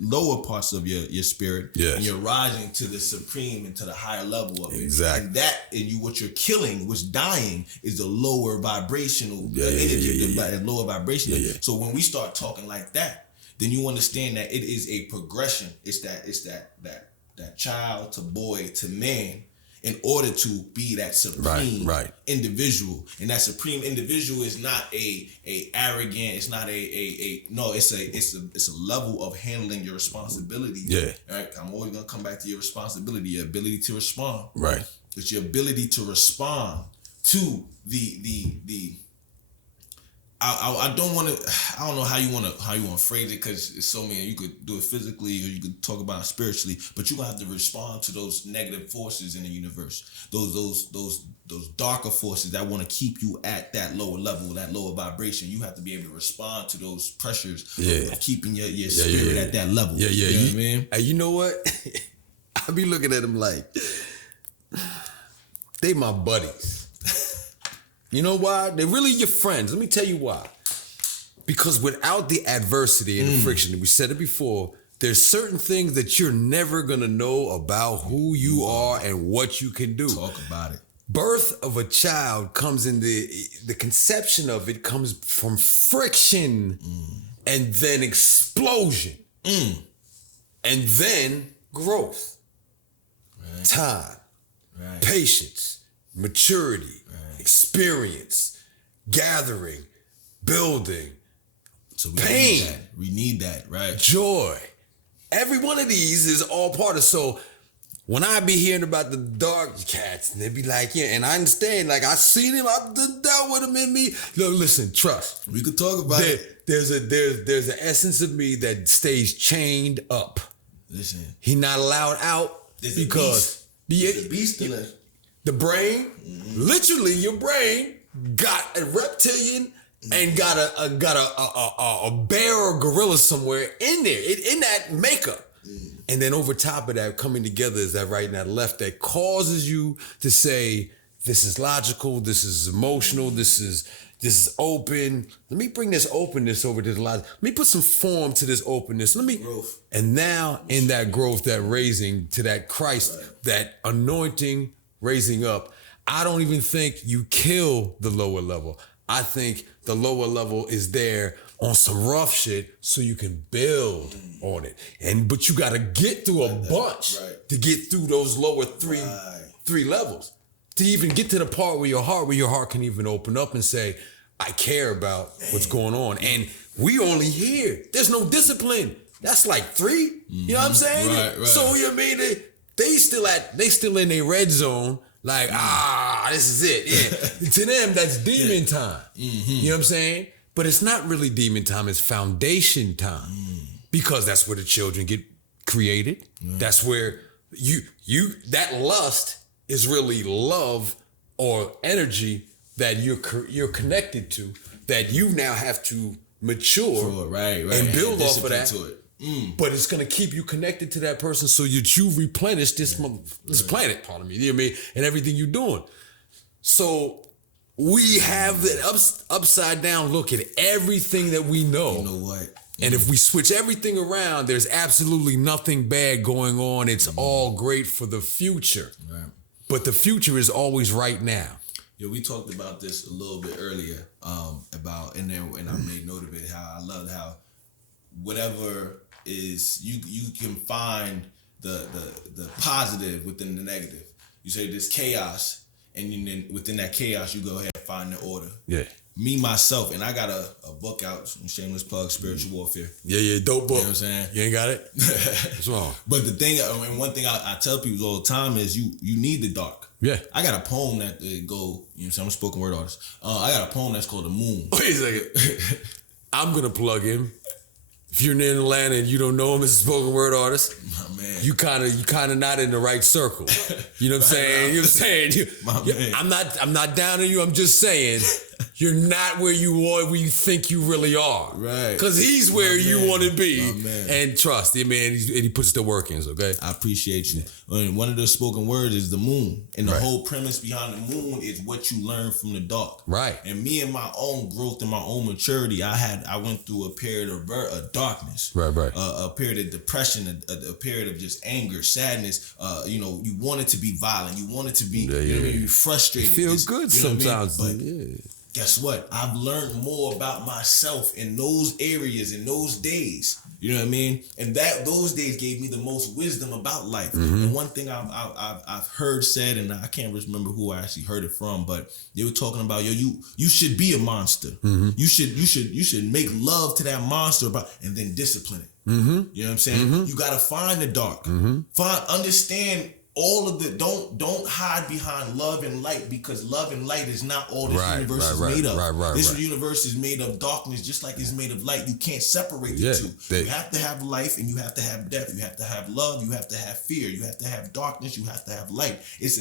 lower parts of your spirit, and you're rising to the supreme and to the higher level of it. Exactly. And that, and what you're killing, what's dying, is the lower vibrational energy, the lower vibration. So when we start talking like that, then you understand that it is a progression. It's that child to boy to man, in order to be that supreme individual. And that supreme individual is not a arrogant, it's not it's a level of handling your responsibility. Right? I'm always gonna come back to your responsibility, your ability to respond. Right. It's your ability to respond to the I don't know how you want to phrase it, because it's so many. You could do it physically, or you could talk about it spiritually, but you're gonna have to respond to those negative forces in the universe, those darker forces that want to keep you at that lower level, that lower vibration. You have to be able to respond to those pressures of keeping your spirit at that level. You know what I mean? Hey, you know what? I be looking at them like they my buddies. You know why? They're really your friends. Let me tell you why. Because without the adversity and the friction, we said it before, there's certain things that you're never going to know about who you are and what you can do. Talk about it. Birth of a child comes in the conception of it comes from friction and then explosion and then growth, time, patience, maturity, experience, gathering, building, so pain. We need that, right? Joy. Every one of these is all part of. So when I be hearing about the dark cats, and they be like, and I understand, like I seen him, I've dealt with him in me. Look, listen, trust. We could talk about it. There's an essence of me that stays chained up. Listen, he not allowed out because the beast in us. The brain, literally your brain got a reptilian and got a bear or gorilla somewhere in there, in that makeup. And then over top of that, coming together is that right and that left that causes you to say, this is logical, this is emotional, this is open. Let me bring this openness over to the logic. Let me put some form to this openness. Growth. And now in that growth, that raising to that Christ, that anointing, raising up, I don't even think you kill the lower level. I think the lower level is there on some rough shit so you can build on it. But you gotta get through a bunch to get through those lower three levels. To even get to the part where your heart can even open up and say, I care about what's going on. And we only here. There's no discipline. That's like 3. You know what I'm saying? Right. So you mean they still in their red zone, like, this is it. Yeah. To them, that's demon time. You know what I'm saying? But it's not really demon time, it's foundation time. Because that's where the children get created. That's where that lust is really love or energy that you're connected to, that you now have to mature and build off of that. To it. But it's gonna keep you connected to that person so that you replenish this planet, pardon me, you know what I mean, and everything you're doing. So we have that upside down look at everything that we know. You know what? And if we switch everything around, there's absolutely nothing bad going on. It's all great for the future. Right. But the future is always right now. Yeah, we talked about this a little bit earlier, and I made note of it, how I loved how whatever is, you can find the positive within the negative. You say there's chaos, and then within that chaos, you go ahead and find the order. Yeah. Me, myself, and I got a book out, shameless plug, Spiritual Warfare. Yeah, dope book. You know what I'm saying? You ain't got it? What's wrong? But the thing, one thing I tell people all the time is you need the dark. Yeah. I got a poem that I'm a spoken word artist. I got a poem that's called The Moon. Wait a second. I'm going to plug him. If you're in Atlanta and you don't know him as a spoken word artist, my man, you kind of not in the right circle. You know what I'm saying? You know what I'm saying? My man. I'm not down on you. I'm just saying you're not where you think you really are. Right. Because he's where you want to be. And trust him, man. He puts the work in, okay? I appreciate you. And one of the spoken words is the moon. And the whole premise behind the moon is what you learn from the dark. Right. And me and my own growth and my own maturity, I went through a period of darkness. Right. A period of depression, a period of just anger, sadness. You wanted to be violent. You wanted to be, you frustrated. You feel good sometimes. But guess what? I've learned more about myself in those areas, in those days. You know what I mean? And those days gave me the most wisdom about life. And one thing I've heard said, and I can't remember who I actually heard it from, but they were talking about, you should be a monster. You should make love to that monster and then discipline it. You know what I'm saying? You gotta find the dark. Understand all of the don't hide behind love and light, because love and light is not all this universe is made of. This universe is made of darkness just like it's made of light. You can't separate the two. You have to have life and you have to have death. You have to have love, you have to have fear, you have to have darkness, you have to have light. It's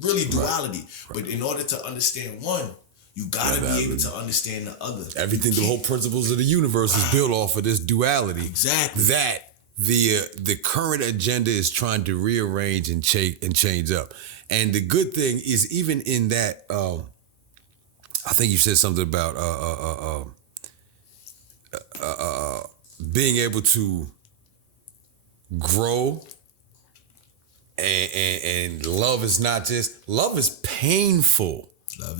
really duality. But in order to understand one, you gotta be able to understand the other. Everything, the whole principles of the universe is built off of this duality. Exactly. That the current agenda is trying to rearrange and change up. And the good thing is, even in that, I think you said something about being able to grow, and love is not just, love is painful. Love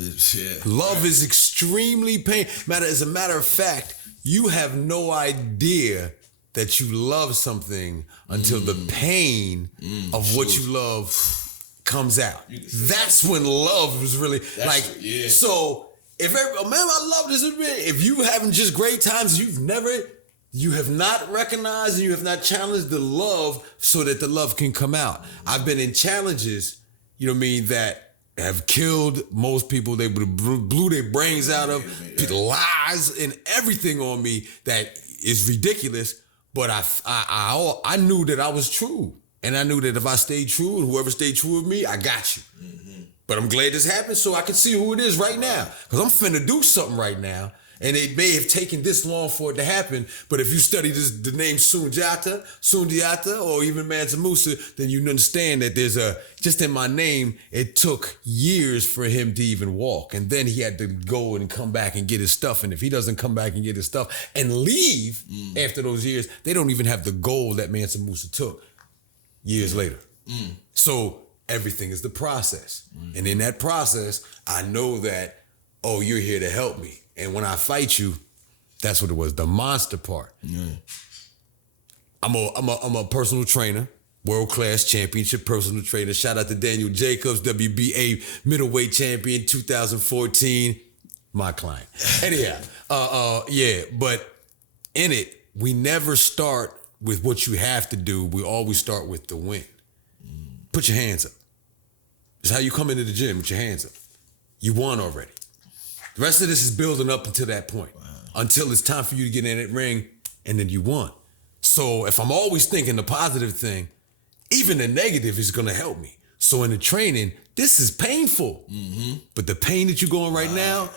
is extremely painful. As a matter of fact, you have no idea that you love something until the pain of what you love comes out. That's when love was really So if I love this, if you having just great times, you have not recognized and you have not challenged the love so that the love can come out. I've been in challenges, that have killed most people. They blew their brains out of, lies and everything on me that is ridiculous. But I knew that I was true. And I knew that if I stayed true, and whoever stayed true with me, I got you. But I'm glad this happened so I can see who it is right now. Because I'm finna do something right now. And it may have taken this long for it to happen. But if you study the name Sundiata, or even Mansa Musa, then you understand that just in my name, it took years for him to even walk. And then he had to go and come back and get his stuff. And if he doesn't come back and get his stuff and leave after those years, they don't even have the goal that Mansa Musa took years later. So everything is the process. And in that process, I know that, you're here to help me. And when I fight you, that's what it was, the monster part. I'm a personal trainer, world-class championship personal trainer. Shout out to Daniel Jacobs, WBA middleweight champion 2014, my client. Anyhow, but in it, we never start with what you have to do. We always start with the win. Put your hands up. It's how you come into the gym, with your hands up. You won already. The rest of this is building up until that point, until it's time for you to get in that ring, and then you won. So if I'm always thinking the positive thing, even the negative is gonna help me. So in the training, this is painful, but the pain that you're going right now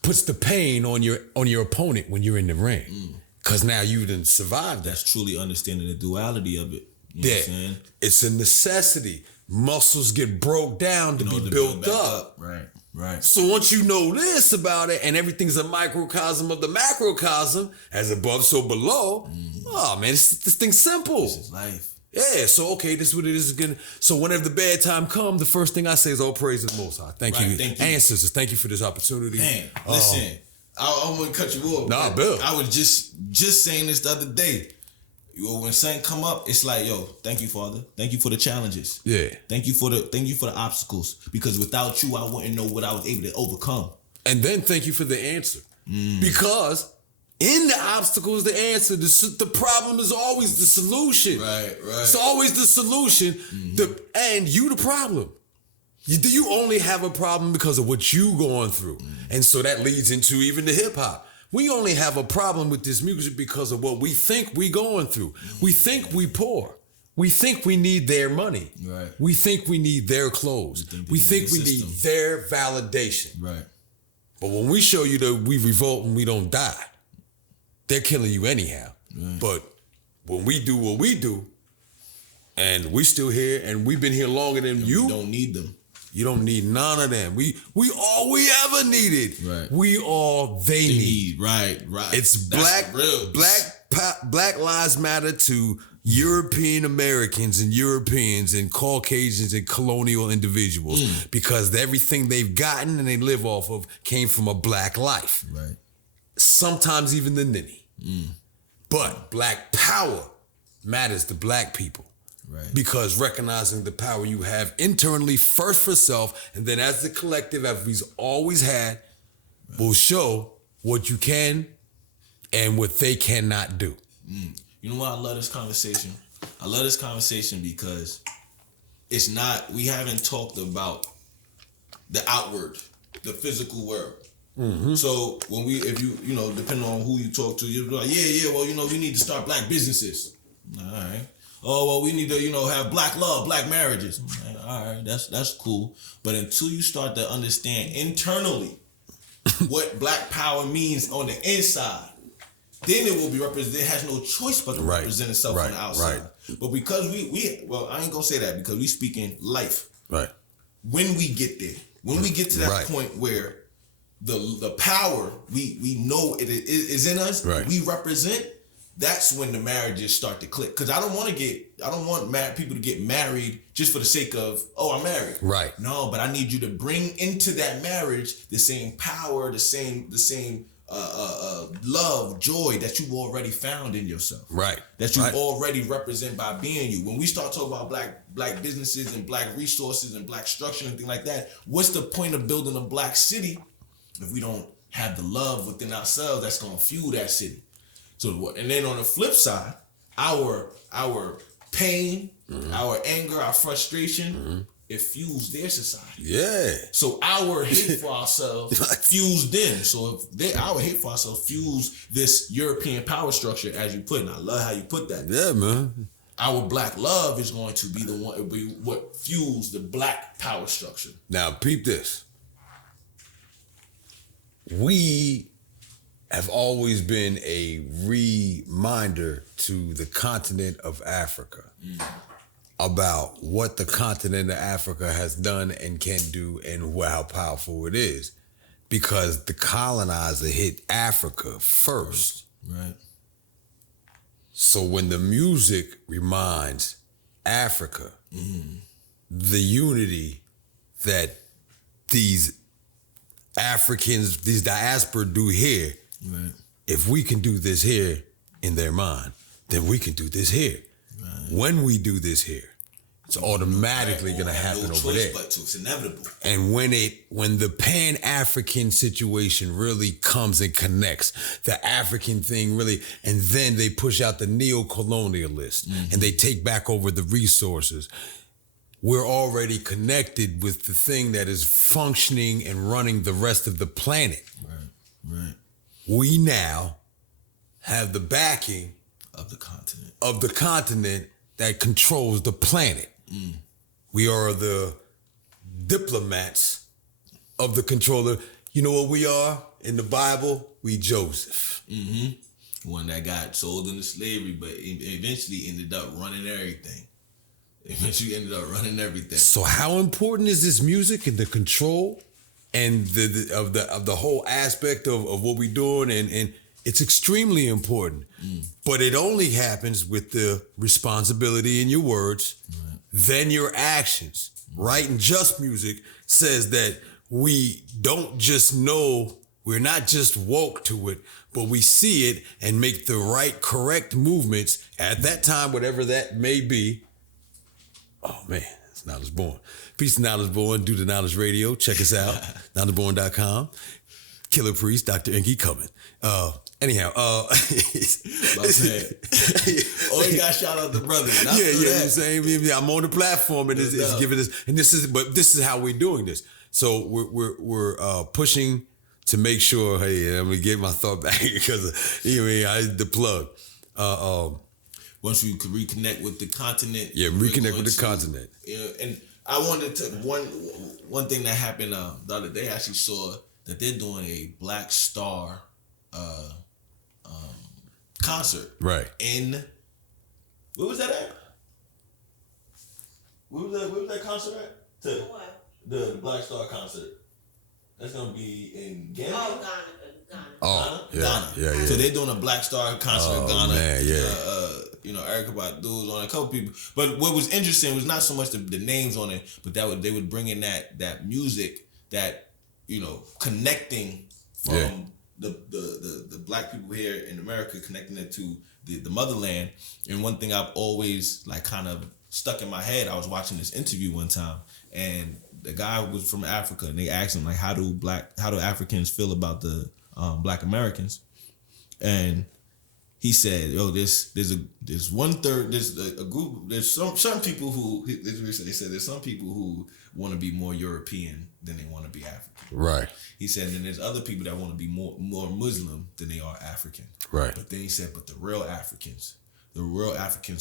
puts the pain on your opponent when you're in the ring, because now you done survived that. That's truly understanding the duality of it. You know what I'm saying? It's a necessity. Muscles get broke down to be built up. Right. So once you know this about it, and everything's a microcosm of the macrocosm, as above, so below, this thing's simple. This is life. Yeah, so okay, this is what it is again. So whenever the bad time comes, the first thing I say is, all praise to the Most High. Thank you. Ancestors, thank you for this opportunity. Man, listen, I want to cut you off. Nah, Bill. I was just saying this the other day. When something come up, it's like, thank you, Father. Thank you for the challenges. Yeah. Thank you for the obstacles. Because without you, I wouldn't know what I was able to overcome. And then thank you for the answer. Because in the obstacles, the answer, the problem is always the solution. Right. It's always the solution. And you the problem. You only have a problem because of what you going through. And so that leads into even the hip hop. We only have a problem with this music because of what we think we going through. We think we poor. We think we need their money. Right. We think we need their clothes. We think we need their validation. Right. But when we show you that we revolt and we don't die, they're killing you anyhow. Right. But when we do what we do, and we still here, and we've been here longer than you. You don't need them. You don't need none of them. We all we ever needed. Right. We all they need. Right. It's Black Lives Matter to European Americans and Europeans and Caucasians and colonial individuals because everything they've gotten and they live off of came from a black life. Right. Sometimes even the ninny. But black power matters to black people. Right. Because recognizing the power you have internally, first for self, and then as the collective, as we've always had, will show what you can and what they cannot do. You know why I love this conversation? I love this conversation because it's not, we haven't talked about the outward, the physical world. So when if you depending on who you talk to, you're like, well, we need to start black businesses. All right. Oh, well, we need to, have black love, black marriages. All right, that's cool. But until you start to understand internally what black power means on the inside, then it will be represented. It has no choice but to represent itself on the outside. But because well, I ain't gonna say that because we speak in life. Right. When we get there, when we get to that point where the power we know it is in us, we represent. That's when the marriages start to click. Because I don't want people to get married just for the sake of, I'm married. Right. No, but I need you to bring into that marriage the same power, the same love, joy that you already found in yourself. Right. That you already represent by being you. When we start talking about black businesses and black resources and black structure and things like that, what's the point of building a black city if we don't have the love within ourselves that's going to fuel that city? So, and then on the flip side, our pain, our anger, our frustration, it fuels their society. Yeah. So our hate for ourselves fuels them. So our hate for ourselves fuels this European power structure, as you put it. And I love how you put that. Yeah, man. Our black love is going to be the one, it'll be what fuels the black power structure. Now, peep this. We have always been a reminder to the continent of Africa about what the continent of Africa has done and can do and how powerful it is. Because the colonizer hit Africa first. Right. So when the music reminds Africa the unity that these Africans, these diaspora do here, if we can do this here in their mind, then we can do this here. Right. When we do this here, it's automatically going to happen over there. But it's inevitable. And when the Pan-African situation really comes and connects, the African thing really, and then they push out the neo-colonialists and they take back over the resources, we're already connected with the thing that is functioning and running the rest of the planet. Right. We now have the backing of the continent that controls the planet. We are the diplomats of the controller. You know what we are in the Bible? We Joseph. One that got sold into slavery, but eventually ended up running everything. So how important is this music and the control and the whole aspect of what we're doing? And it's extremely important. But it only happens with the responsibility in your words, then your actions. Writing just music says that we don't just know, we're not just woke to it, but we see it and make the right, correct movements at that time, whatever that may be. Oh man, it's Knowledge Born. Peace to Knowledge Born, do the Knowledge Radio. Check us out, knowledgeborn.com. Killer Priest, Dr. Inky coming. Anyhow, oh, you got shout out the brother. You know what I'm saying? I'm on the platform and it's giving us, and this is how we're doing this. So we're pushing to make sure. Hey, I'm gonna get my thought back because the plug. Once we could reconnect with the continent. Yeah, reconnect with the continent. Yeah, and I wanted to one thing that happened the other day. I actually saw that they're doing a Black Star concert. Right. In where was that at? Where was that concert at? What? The Black Star concert. That's gonna be in Ghana. Oh, Ghana. Oh, Ghana. Yeah. So they're doing a Black Star concert in Ghana. Man, yeah. Erica Badu's on, a couple people. But what was interesting was not so much the names on it, but they would bring in that music that, connecting from the Black people here in America, connecting it to the motherland. And one thing I've always kind of stuck in my head, I was watching this interview one time, and the guy was from Africa, and they asked him how do Africans feel about the Black Americans, and he said, there's a group, there's some people who, they said there's some people who want to be more European than they want to be African. Right. He said, and there's other people that want to be more Muslim than they are African. Right. But then he said, but the real Africans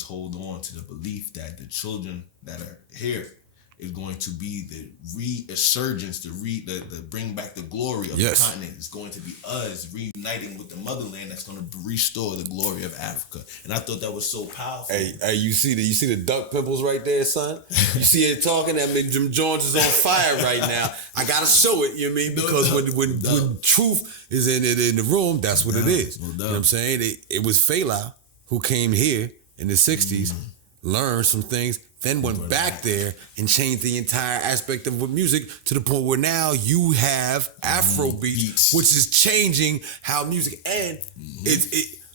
hold on to the belief that the children that are here is going to be the resurgence, the bring back the glory of the continent. It's going to be us reuniting with the motherland that's going to restore the glory of Africa. And I thought that was so powerful. Hey, you see the duck pimples right there, son? You see it talking? I mean, Jim Jones is on fire right now. I gotta show it, you know what I mean? Because when truth is in the room, that's what it is. You know what I'm saying? It was Fela who came here in the 60s, learned some things, then went back there and changed the entire aspect of music to the point where now you have Afro beats, which is changing how music, and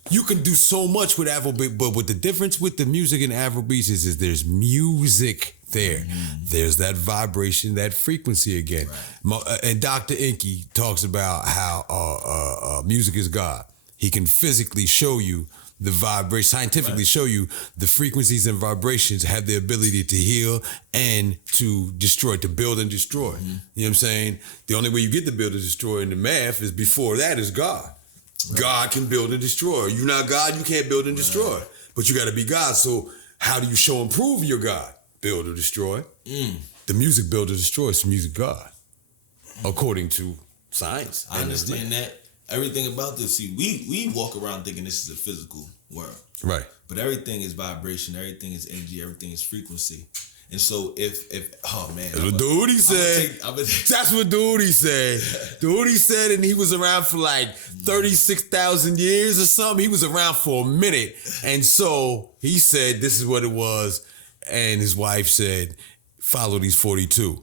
you can do so much with Afrobeat, but what the difference with the music and Afrobeats is there's music there. There's that vibration, that frequency again. Right. And Dr. Inky talks about how music is God. He can physically show you the vibration, scientifically show you the frequencies and vibrations have the ability to heal and to destroy, to build and destroy. You know what I'm saying? The only way you get to build and destroy in the math is before that is God. Right. God can build and destroy. You're not God, you can't build and destroy. But you got to be God. So how do you show and prove you're God? Build or destroy. The music build or destroy is music God, according to science. I understand that. Everything about this, see, we walk around thinking this is a physical world. Right. But everything is vibration, everything is energy, everything is frequency. And so if oh man. That's what Duty said. That's what Duty said. Duty said, and he was around for like 36,000 years or something. He was around for a minute. And so he said, this is what it was. And his wife said, follow these 42.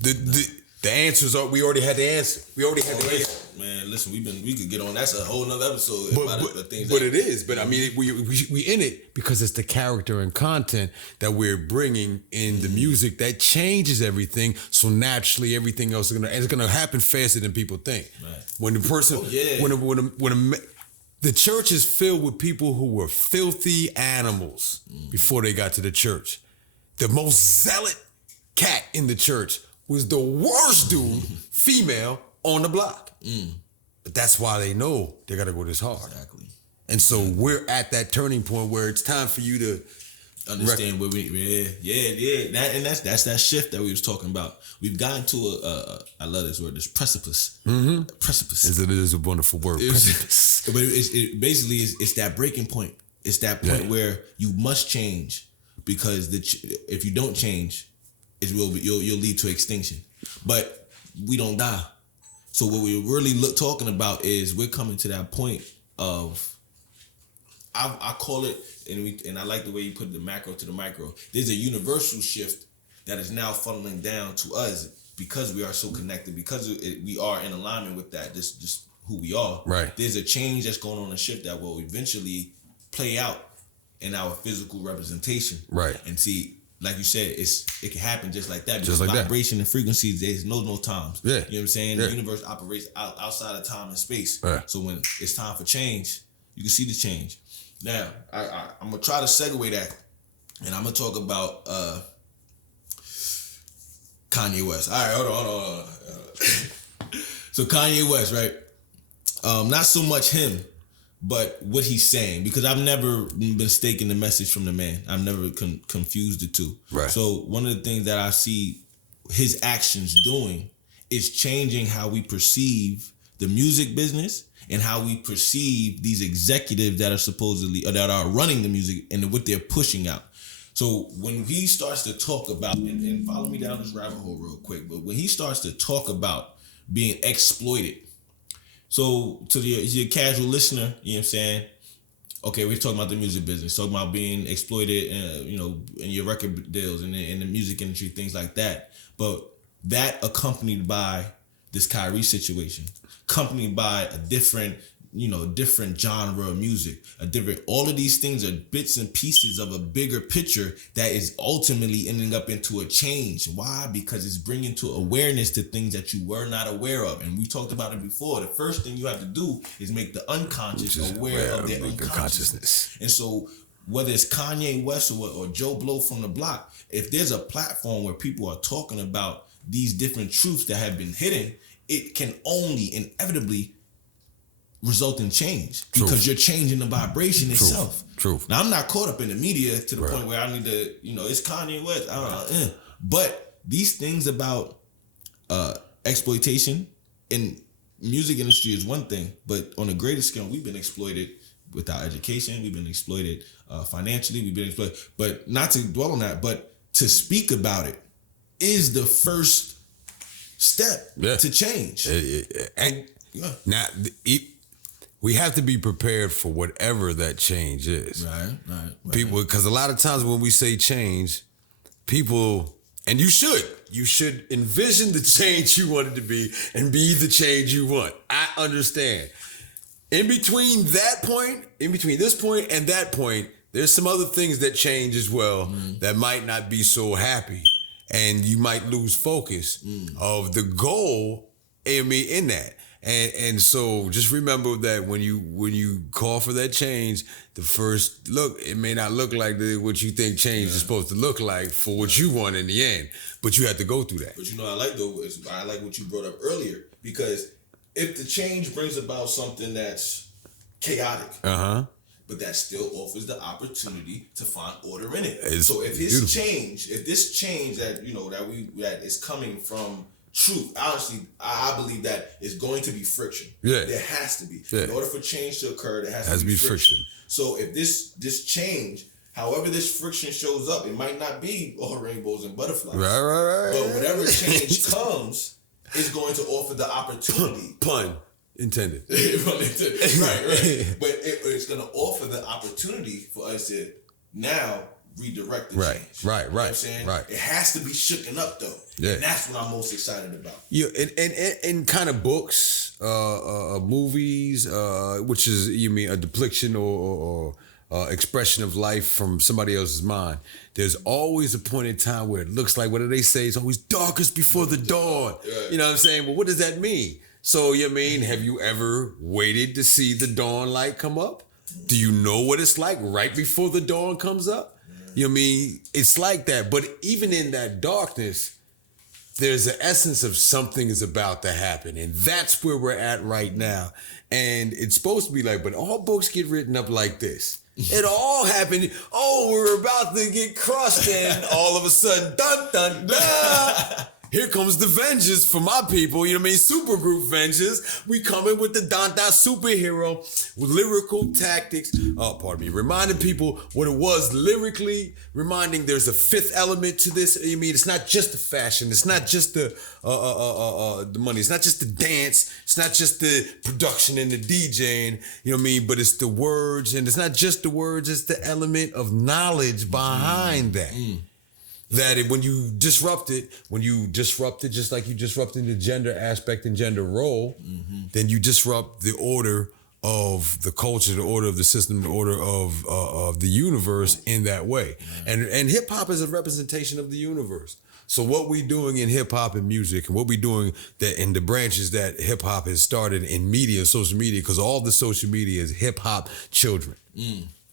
The answers are, we already had the answer. We already had the answer. Man, listen, we could get on. That's a whole nother episode. But it is. But I mean, we in it because it's the character and content that we're bringing in the music that changes everything. So naturally, everything else is gonna happen faster than people think. Right. When the person, the church is filled with people who were filthy animals before they got to the church. The most zealot cat in the church was the worst dude, female, on the block. But that's why they know they got to go this hard. Exactly. And so we're at that turning point where it's time for you to understand where that's that shift that we was talking about. We've gotten to I love this word, this precipice. Precipice. It is a wonderful word. Precipice. But it basically is that breaking point. It's that point where you must change, because if you don't change, you'll lead to extinction. But we don't die. So what we're really talking about is we're coming to that point of, I call it, and I like the way you put the macro to the micro. There's a universal shift that is now funneling down to us because we are so connected, because we are in alignment with that, just who we are. Right. There's a change that's going on, a shift that will eventually play out in our physical representation. Right. And see, like you said, it can happen just like that. Because just like vibration and frequencies, there's no times. Yeah. You know what I'm saying? Yeah. The universe operates outside of time and space. Right. So when it's time for change, you can see the change. Now, I'm going to try to segue that, and I'm going to talk about Kanye West. All right, hold on. So Kanye West, right? Not so much him, but what he's saying, because I've never mistaken the message from the man. I've never confused the two. Right. So one of the things that I see his actions doing it's changing how we perceive the music business and how we perceive these executives that are supposedly, or that are running the music and what they're pushing out. So when he starts to talk about, and follow me down this rabbit hole real quick, but when he starts to talk about being exploited, so to your casual listener, you know what I'm saying? Okay, we're talking about the music business, talking about being exploited, in your record deals and in the music industry, things like that. But that accompanied by this Kyrie situation, accompanied by a different genre of music, all of these things are bits and pieces of a bigger picture that is ultimately ending up into a change. Why? Because it's bringing to awareness to things that you were not aware of. And we talked about it before. The first thing you have to do is make the unconscious aware of their unconsciousness. And so whether it's Kanye West or Joe Blow from the block, if there's a platform where people are talking about these different truths that have been hidden, it can only inevitably result in change. Truth. Because you're changing the vibration itself. Truth. Now, I'm not caught up in the media to the point where I need to, it's Kanye West. But these things about exploitation in music industry is one thing, but on a greater scale, we've been exploited without education. We've been exploited financially. We've been exploited. But not to dwell on that, but to speak about it is the first step to change. Now, we have to be prepared for whatever that change is. Right. People, because a lot of times when we say change, people, and you should envision the change you want it to be and be the change you want. I understand. In between this point and that point, there's some other things that change as well that might not be so happy, and you might lose focus of the goal in that. And so just remember that when you call for that change, the first look, it may not look like what you think change is supposed to look like for what you want in the end, but you have to go through that. But I like what you brought up earlier, because if the change brings about something that's chaotic, but that still offers the opportunity to find order in it. So if this change that is coming from truth, honestly, I believe that it's going to be friction. Yeah. There has to be. In order for change to occur, there has to be friction. So if this change, however this friction shows up, it might not be all rainbows and butterflies. Right. But whatever change comes is going to offer the opportunity. Pun intended. Right. But it's going to offer the opportunity for us to now redirect the change. Right. You know what I'm saying? Right. It has to be shooken up though. Yeah. And that's what I'm most excited about. Yeah, and kind of books, movies, which is, you mean a depiction or expression of life from somebody else's mind. There's always a point in time where it looks like, what do they say? It's always darkest before the dawn. Yeah. You know what I'm saying? Well, what does that mean? So, you mean, have you ever waited to see the dawn light come up? Do you know what it's like right before the dawn comes up? You know what I mean? It's like that. But even in that darkness, there's an essence of something is about to happen. And that's where we're at right now. And it's supposed to be like, but all books get written up like this. It all happened. Oh, we're about to get crushed. And all of a sudden, dun, dun, dun. Here comes the vengeance for my people, you know what I mean? Supergroup vengeance. We coming with the Danta superhero with lyrical tactics. Reminding people what it was lyrically, reminding there's a fifth element to this. You mean, it's not just the fashion. It's not just the money. It's not just the dance. It's not just the production and the DJing, you know what I mean? But it's the words, and it's not just the words, it's the element of knowledge behind that. That when you disrupt it, just like you disrupted the gender aspect and gender role, then you disrupt the order of the culture, the order of the system, the order of the universe in that way. And hip hop is a representation of the universe. So what we doing in hip hop and music, and what we doing that in the branches that hip hop has started in media, social media, because all the social media is hip hop children.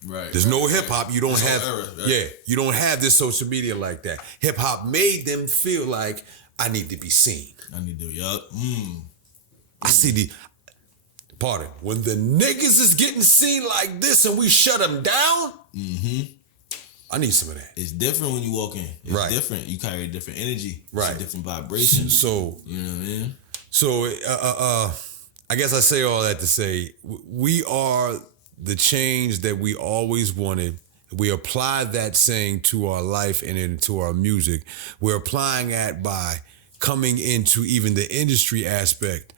Right. There's no hip hop. You don't have, you don't have this social media like that. Hip hop made them feel like, I need to be seen. I need to, I see when the niggas is getting seen like this and we shut them down, I need some of that. It's different when you walk in. It's different. You carry a different energy. It's a different vibration. So you know what I mean? So I guess I say all that to say we are the change that we always wanted. We apply that saying to our life and into our music. We're applying that by coming into even the industry aspect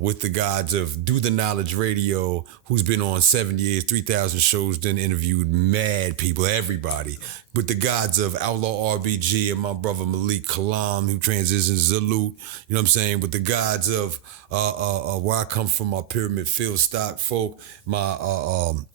with the gods of Do the Knowledge Radio, who's been on 7 years, 3,000 shows, then interviewed mad people, everybody. With the gods of Outlaw RBG and my brother Malik Kalam, who transitions Zalute, you know what I'm saying? With the gods of where I come from, my Pyramid Field Stock folk, my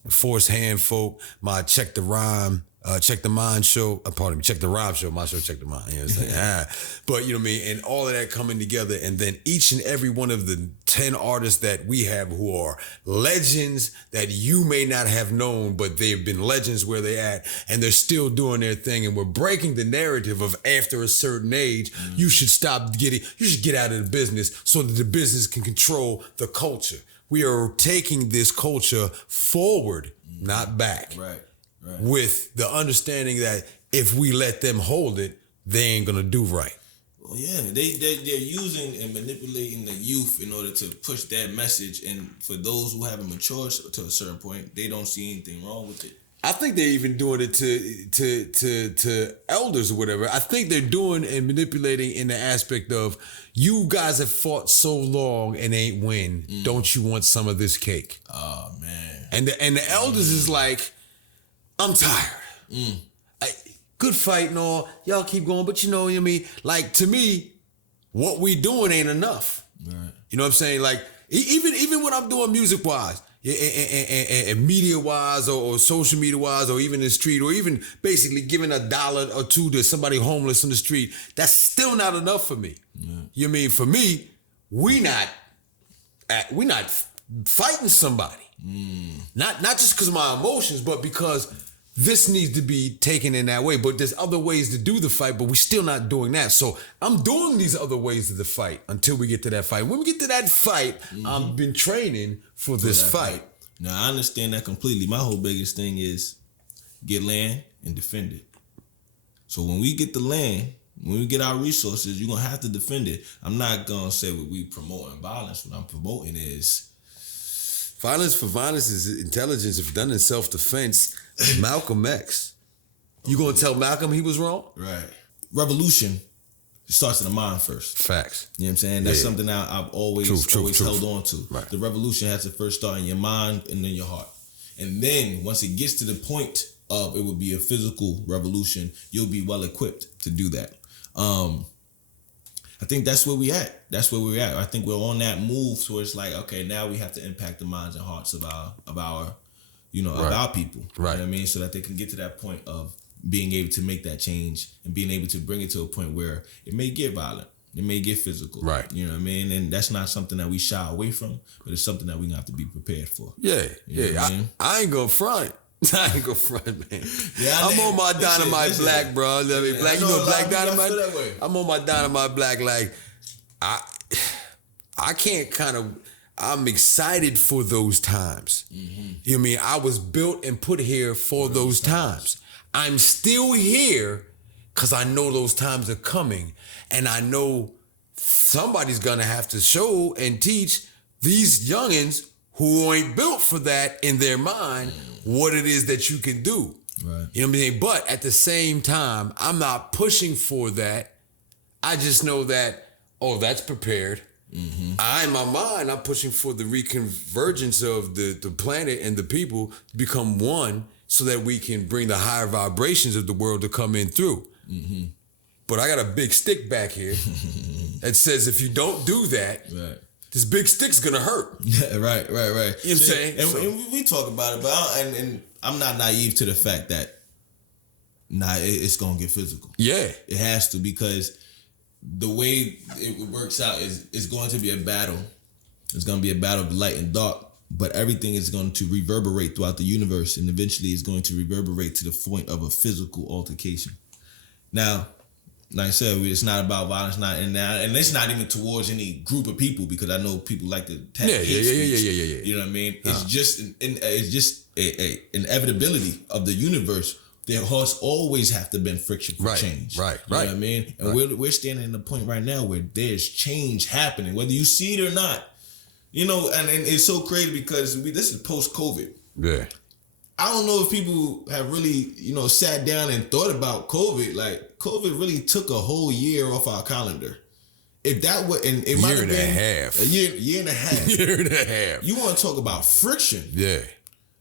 Force Hand folk, my Check the Rhyme, Check the Mind show, pardon me, Check the Rhyme show, my show Check the Mind, you know what I'm saying? But you know what I mean? And all of that coming together, and then each and every one of the 10 artists that we have who are legends that you may not have known, but they've been legends where they at, and they're still doing their thing, and we're breaking the narrative of after a certain age, you should get out of the business so that the business can control the culture. We are taking this culture forward, not back. Right. With the understanding that if we let them hold it, they ain't gonna do right. Well, yeah, they're using and manipulating the youth in order to push that message, and for those who haven't matured to a certain point, they don't see anything wrong with it. I think they're even doing it to elders or whatever. I think they're doing and manipulating in the aspect of, you guys have fought so long and ain't win. Don't you want some of this cake? Oh man. And the elders is like, I'm tired. Good fight and all. Y'all keep going, but you know what I mean? Like, to me, what we doing ain't enough. Right. You know what I'm saying? Like, even when I'm doing music-wise, and media-wise, or social media-wise, or even in the street, or even basically giving $1 or $2 to somebody homeless on the street, that's still not enough for me. Yeah. You know what I mean? For me, we not fighting somebody. Not just because of my emotions, but because this needs to be taken in that way. But there's other ways to do the fight, but we're still not doing that. So I'm doing these other ways of the fight until we get to that fight. When we get to that fight, I've been training for this fight. Now, I understand that completely. My whole biggest thing is get land and defend it. So when we get the land, when we get our resources, you're going to have to defend it. I'm not going to say what we promoting violence. What I'm promoting is violence for violence is intelligence if done in self-defense. Malcolm X. You gonna tell Malcolm he was wrong? Right. Revolution starts in the mind first. Facts. You know what I'm saying? That's something I've always held on to. Right. The revolution has to first start in your mind and then your heart. And then once it gets to the point of it would be a physical revolution, you'll be well equipped to do that. I think that's where we at. That's where we're at. I think we're on that move towards like, okay, now we have to impact the minds and hearts of our of our people. Right. You know what I mean? So that they can get to that point of being able to make that change and being able to bring it to a point where it may get violent. It may get physical. Right. You know what I mean? And that's not something that we shy away from, but it's something that we have to be prepared for. Yeah. You know what I mean? I ain't gonna front. I ain't gonna front, man. Yeah, I'm on my Dynamite Black, bro. Black, you know Black Dynamite? I'm on my Dynamite Black. Like, I can't I'm excited for those times. You know what I mean? I was built and put here for those times. I'm still here because I know those times are coming, and I know somebody's gonna have to show and teach these youngins who ain't built for that in their mind what it is that you can do. Right. You know what I mean? But at the same time, I'm not pushing for that. I just know that, that's prepared. In my mind, I'm pushing for the reconvergence of the planet and the people to become one so that we can bring the higher vibrations of the world to come in through. But I got a big stick back here that says if you don't do that, this big stick's gonna hurt. Right. You know what I'm saying? And we talk about it, but and I'm not naive to the fact that it's gonna get physical. Yeah. It has to, because the way it works out is it's going to be a battle. It's going to be a battle of light and dark, but everything is going to reverberate throughout the universe, and eventually it's going to reverberate to the point of a physical altercation. Now, like I said, it's not about violence, and it's not even towards any group of people, because I know people like to tag hate speech. You know what I mean? It's just an inevitability of the universe there has always have to been friction for change. Right. You know what I mean? And we're standing in the point right now where there's change happening, whether you see it or not. You know, and it's so crazy because this is post-COVID. Yeah. I don't know if people have really, sat down and thought about COVID. Like, COVID really took a whole year off our calendar. If that would, and it might have been a year and a half. Year and a half. You want to talk about friction? Yeah.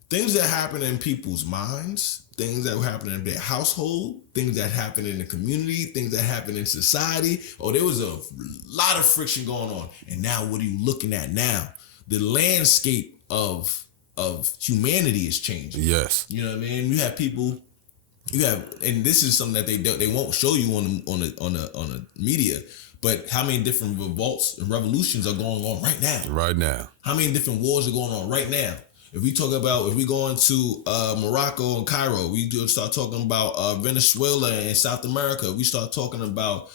Things that happen in people's minds, things that happen in their household, things that happen in the community, things that happen in society. Oh, there was a lot of friction going on. And now what are you looking at now? The landscape of humanity is changing. Yes. You know what I mean? You have people, and this is something that they won't show you on the media, but how many different revolts and revolutions are going on right now? Right now. How many different wars are going on right now? If we go into Morocco and Cairo, we start talking about Venezuela and South America. We start talking about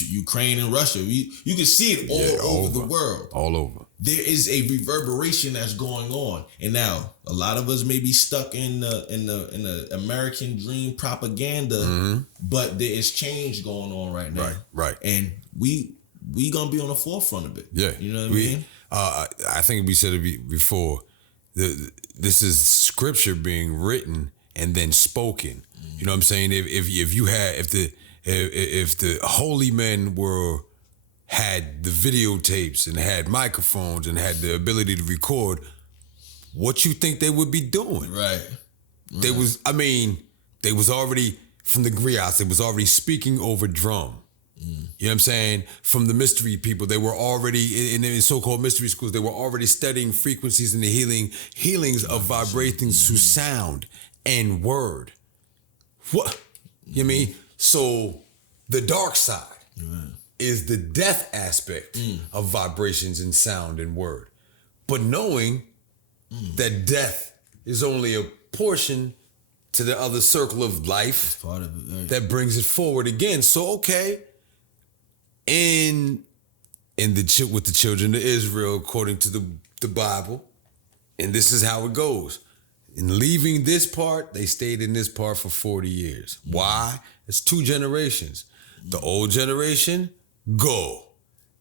Ukraine and Russia. You can see it all over the world. All over. There is a reverberation that's going on, and now a lot of us may be stuck in the American dream propaganda, but there is change going on right now. Right. And we gonna be on the forefront of it. Yeah, you know what I mean. I think we said it before. This is scripture being written and then spoken. You know what I'm saying? If the holy men had the videotapes and had microphones and had the ability to record, what you think they would be doing? Right. They was already from the griots. They was already speaking over drum. You know what I'm saying? From the mystery people, they were already in so-called mystery schools. They were already studying frequencies and the healings of vibrations through sound and word. What? You know what I mean? So the dark side is the death aspect of vibrations and sound and word. But knowing that death is only a portion to the other circle of life, part of it, right, that brings it forward again. So okay. With the children of Israel, according to the Bible, and this is how it goes. In leaving this part, they stayed in this part for 40 years. Why? It's 2 generations. The old generation, go.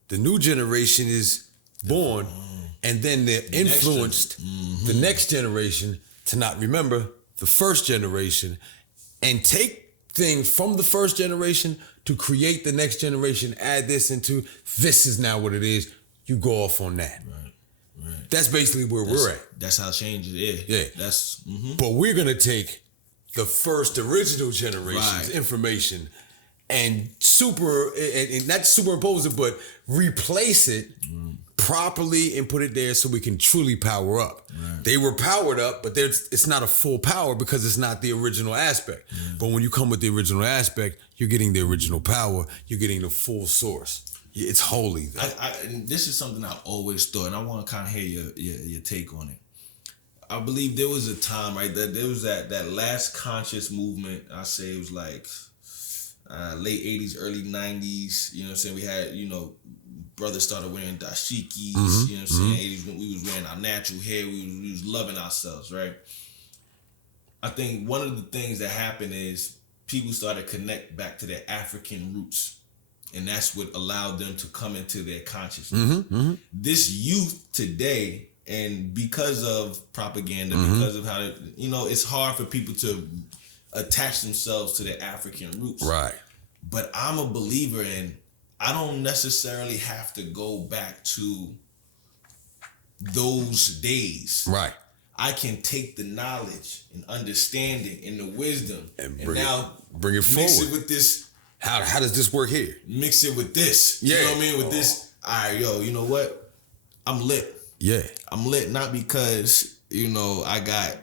The new generation is born, and then they're influenced, the next generation, to not remember the first generation and take things from the first generation to create the next generation, add this into, this is now what it is. You go off on that. Right. That's basically where we're at. That's how change is. Yeah. That's. But we're gonna take the first original generation's information and not superimpose it, but replace it properly and put it there so we can truly power up. Right. They were powered up, but it's not a full power because it's not the original aspect. But when you come with the original aspect, you're getting the original power. You're getting the full source. It's holy. And this is something I always thought, and I want to kind of hear your take on it. I believe there was a time, right, that there was that last conscious movement. I say it was like late 80s, early 90s. You know what I'm saying? We had, brothers started wearing dashikis, you know what I'm saying? 80s when we was wearing our natural hair, we was loving ourselves, right? I think one of the things that happened is people started to connect back to their African roots. And that's what allowed them to come into their consciousness. This youth today, and because of propaganda, because of how, it's hard for people to attach themselves to their African roots. Right. But I'm a believer in, I don't necessarily have to go back to those days. Right. I can take the knowledge and understanding and the wisdom and now bring it forward. Mix it with this. How does this work here? Mix it with this. Yeah. You know what I mean? With this. All right, you know what? I'm lit. Yeah. I'm lit not because, I got,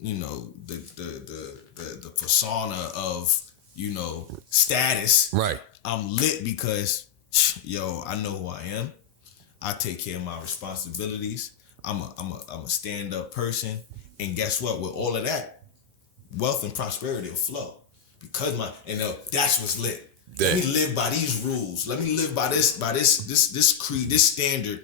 the persona of, status. Right. I'm lit because, I know who I am. I take care of my responsibilities. I'm a stand-up person. And guess what? With all of that, wealth and prosperity will flow. Because that's what's lit. Let me live by these rules. Let me live by this creed, this standard.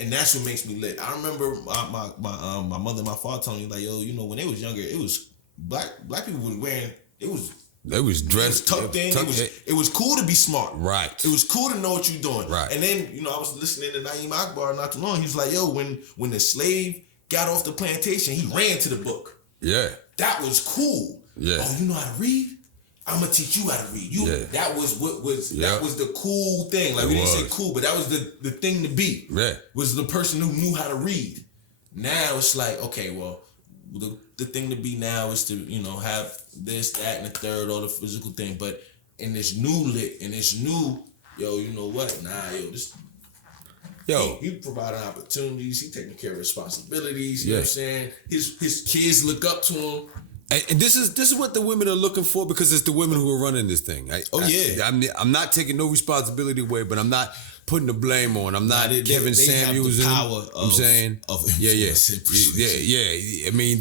And that's what makes me lit. I remember my mother and my father telling me, like, when they was younger, it was black people was wearing, they was dressed tucked in. It was cool to be smart. Right. It was cool to know what you're doing. Right. And then, I was listening to Naeem Akbar not too long. He was like, yo, when the slave got off the plantation, he ran to the book. Yeah. That was cool. Yeah. Oh, you know how to read? I'm gonna teach you how to read. That was that was the cool thing. Like, we didn't say cool, but that was the thing to be. Yeah. Was the person who knew how to read. Now it's like, okay, well, the thing to be now is to, have this, that, and the third, all the physical thing. But in this new you know what? This. He providing opportunities. He taking care of responsibilities. You know what I'm saying? His kids look up to him. And this is what the women are looking for, because it's the women who are running this thing. I'm not taking no responsibility away, but I'm not putting the blame on. I'm not Kevin Samuels. They have the power I'm saying of influence. Yeah. I mean,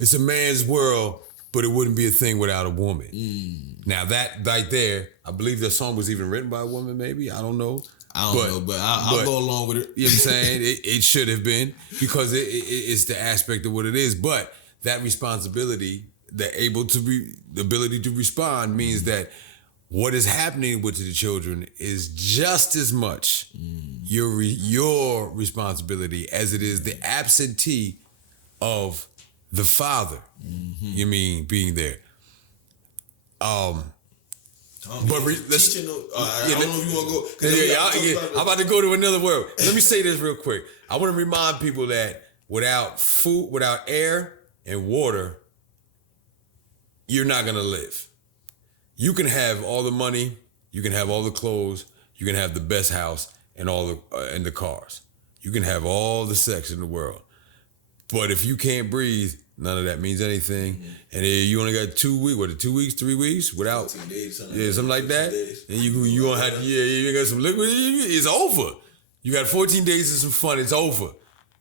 it's a man's world, but it wouldn't be a thing without a woman. Now that right there, I believe that song was even written by a woman. Maybe, I don't know. I don't know, but I'll go along with it. You know what I'm saying? It should have been, because it's the aspect of what it is. But that responsibility, the ability to respond, means that what is happening with the children is just as much your responsibility as it is the absentee of the father. You mean being there? But let's. I don't know if you want to go. I'm about to go to another world. Let me say this real quick. I want to remind people that without food, without air and water, you're not gonna live. You can have all the money, you can have all the clothes, you can have the best house and all the cars. You can have all the sex in the world, but if you can't breathe, none of that means anything. And you only got 2 weeks, 2 weeks, 3 weeks without, something like that. And you gonna have, you got some liquid. It's over. You got 14 days of some fun. It's over.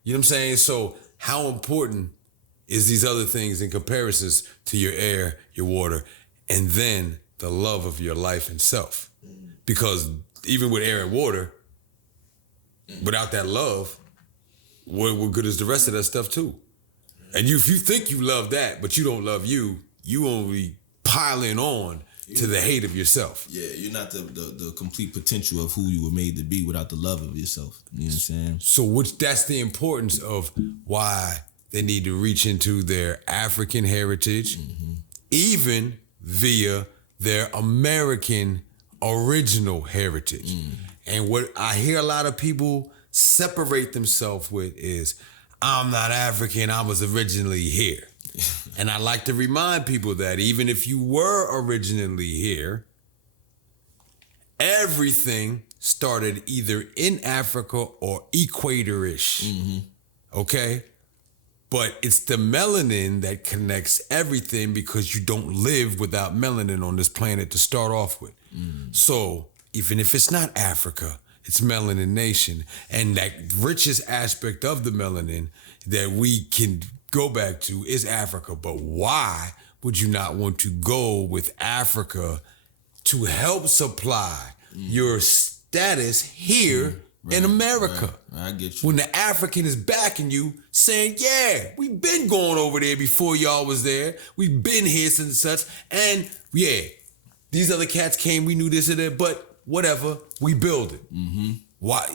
You know what I'm saying? So how important is these other things in comparisons to your air, your water, and then the love of your life and self? Because even with air and water, without that love, what good is the rest of that stuff too? And if you think you love that, but you don't love you only piling on to the hate of yourself. Yeah, you're not the complete potential of who you were made to be without the love of yourself. You know what I'm saying? So that's the importance of why they need to reach into their African heritage, even via their American original heritage. And what I hear a lot of people separate themselves with is, I'm not African, I was originally here. And I like to remind people that even if you were originally here, everything started either in Africa or equator-ish. Okay? But it's the melanin that connects everything, because you don't live without melanin on this planet to start off with. So even if it's not Africa, it's Melanin Nation. And that richest aspect of the melanin that we can go back to is Africa. But why would you not want to go with Africa to help supply your status here in America? Right. I get you. When the African is backing you, saying, yeah, we've been going over there before y'all was there. We've been here since such. And yeah, these other cats came, we knew this and that, but whatever, we build it. Why?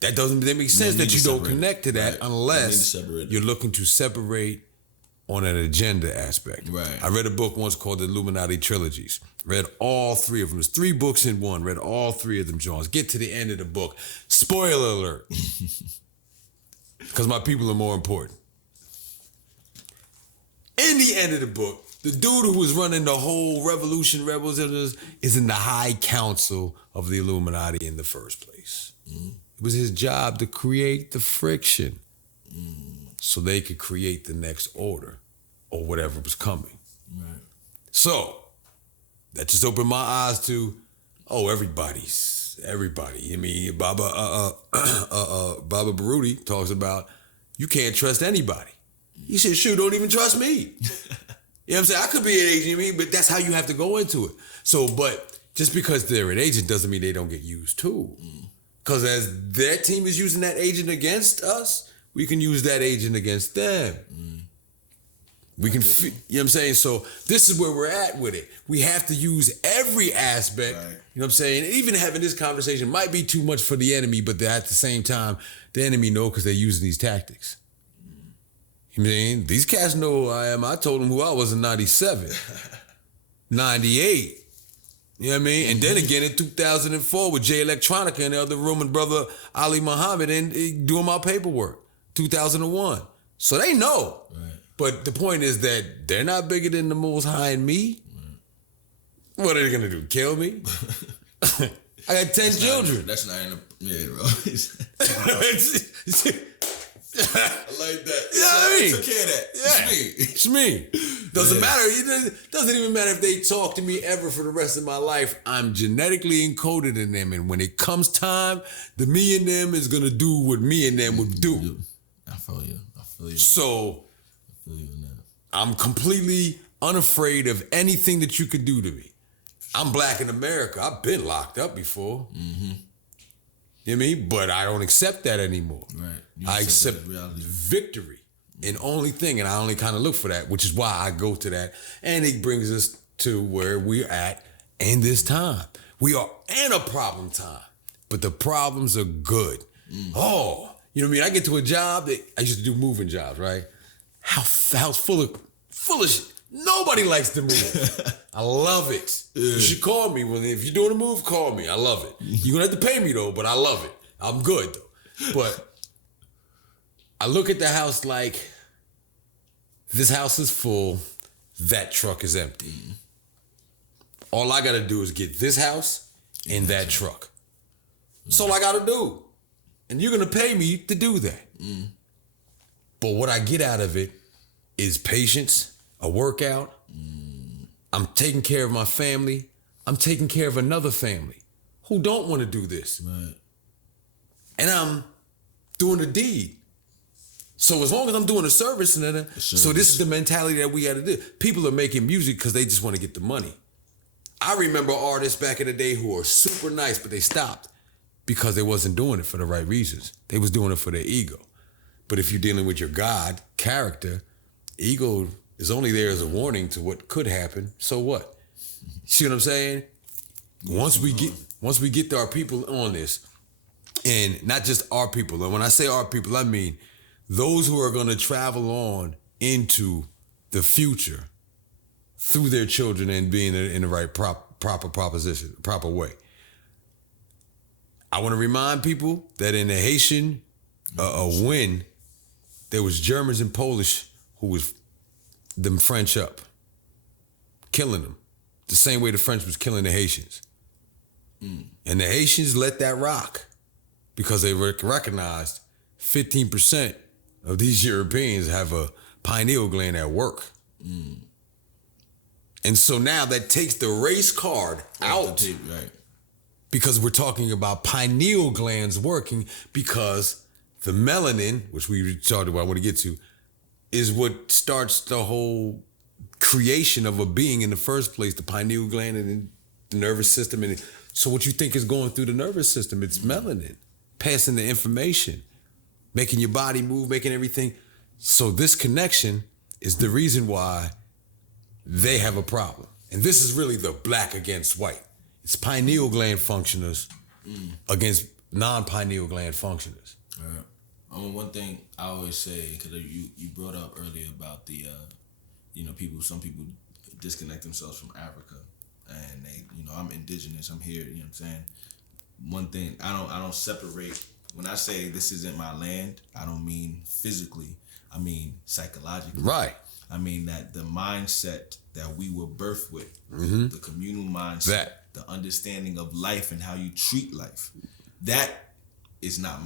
That doesn't make sense that you don't connect to that unless you're looking to separate on an agenda aspect. Right. I read a book once called The Illuminati Trilogies. Read all 3 of them. There's 3 books in one. Read all 3 of them, Jones. Get to the end of the book. Spoiler alert. Because my people are more important. In the end of the book, the dude who was running the whole revolution, rebels, is in the high council of the Illuminati in the first place. It was his job to create the friction so they could create the next order or whatever was coming. Right. So that just opened my eyes to, everybody. I mean, Baba Baruti talks about you can't trust anybody. He said, shoot, don't even trust me. You know what I'm saying? I could be an agent, but that's how you have to go into it. So, but just because they're an agent doesn't mean they don't get used too. Because as their team is using that agent against us, we can use that agent against them. We can, you know what I'm saying? So this is where we're at with it. We have to use every aspect, you know what I'm saying? Even having this conversation might be too much for the enemy, but at the same time, the enemy know because they're using these tactics. You know what I mean? These cats know who I am. I told them who I was in 97, 98. You know what I mean? And then again in 2004 with Jay Electronica in the other room and brother Ali Muhammad and doing my paperwork, 2001. So they know. Right. But the point is that they're not bigger than the Most High and me. Right. What are they gonna do? Kill me? I got 10 children. That's not in the, yeah, bro. I like that. You know what I mean? Took care of that. Yeah. It's me. Doesn't matter. It doesn't even matter if they talk to me ever for the rest of my life. I'm genetically encoded in them. And when it comes time, the me and them is gonna do what me and them would do. I feel you. So I'm completely unafraid of anything that you could do to me. I'm black in America. I've been locked up before. Mm-hmm. You know what I mean? But I don't accept that anymore. Right. I accept victory in only thing, and I only kind of look for that, which is why I go to that. And it brings us to where we're at in this time. We are in a problem time, but the problems are good. Mm. Oh, you know what I mean? I get to a job that I used to do moving jobs, right? House full of shit. Nobody likes to move. I love it. Yeah. You should call me. If you're doing a move, call me. I love it. You're going to have to pay me, though, but I love it. I'm good, though. But I look at the house like, this house is full, that truck is empty. Mm. All I got to do is get this house and that truck. That's all I got to do. And you're going to pay me to do that. Mm. But what I get out of it is patience, a workout. I'm taking care of my family. I'm taking care of another family who don't want to do this. Right. And I'm doing a deed. So as long as I'm doing a service, so this is the mentality that we got to do. People are making music because they just want to get the money. I remember artists back in the day who were super nice, but they stopped because they wasn't doing it for the right reasons. They was doing it for their ego. But if you're dealing with your God character, ego is only there as a warning to what could happen. So what? See what I'm saying? Once we get our people on this, and not just our people, and when I say our people, I mean those who are going to travel on into the future through their children and being in the right proper way. I want to remind people that in the Haitian win, there was Germans and Polish who was them French up, killing them, the same way the French was killing the Haitians. Mm. And the Haitians let that rock because they recognized 15% of these Europeans have a pineal gland at work. Mm. And so now that takes the race card out. Right. Because we're talking about pineal glands working, because the melanin, which we talked about, I want to get to, is what starts the whole creation of a being in the first place, the pineal gland and the nervous system. And so what you think is going through the nervous system, it's melanin, passing the information, making your body move, making everything. So this connection is the reason why they have a problem. And this is really the black against white. It's pineal gland functioners against non-pineal gland functioners. One thing I always say, because you brought up earlier about the, some people disconnect themselves from Africa, and they, I'm indigenous, I'm here, you know what I'm saying? One thing, I don't separate, when I say this isn't my land, I don't mean physically, I mean psychologically. Right. I mean that the mindset that we were birthed with, the communal mindset, the understanding of life and how you treat life, that is not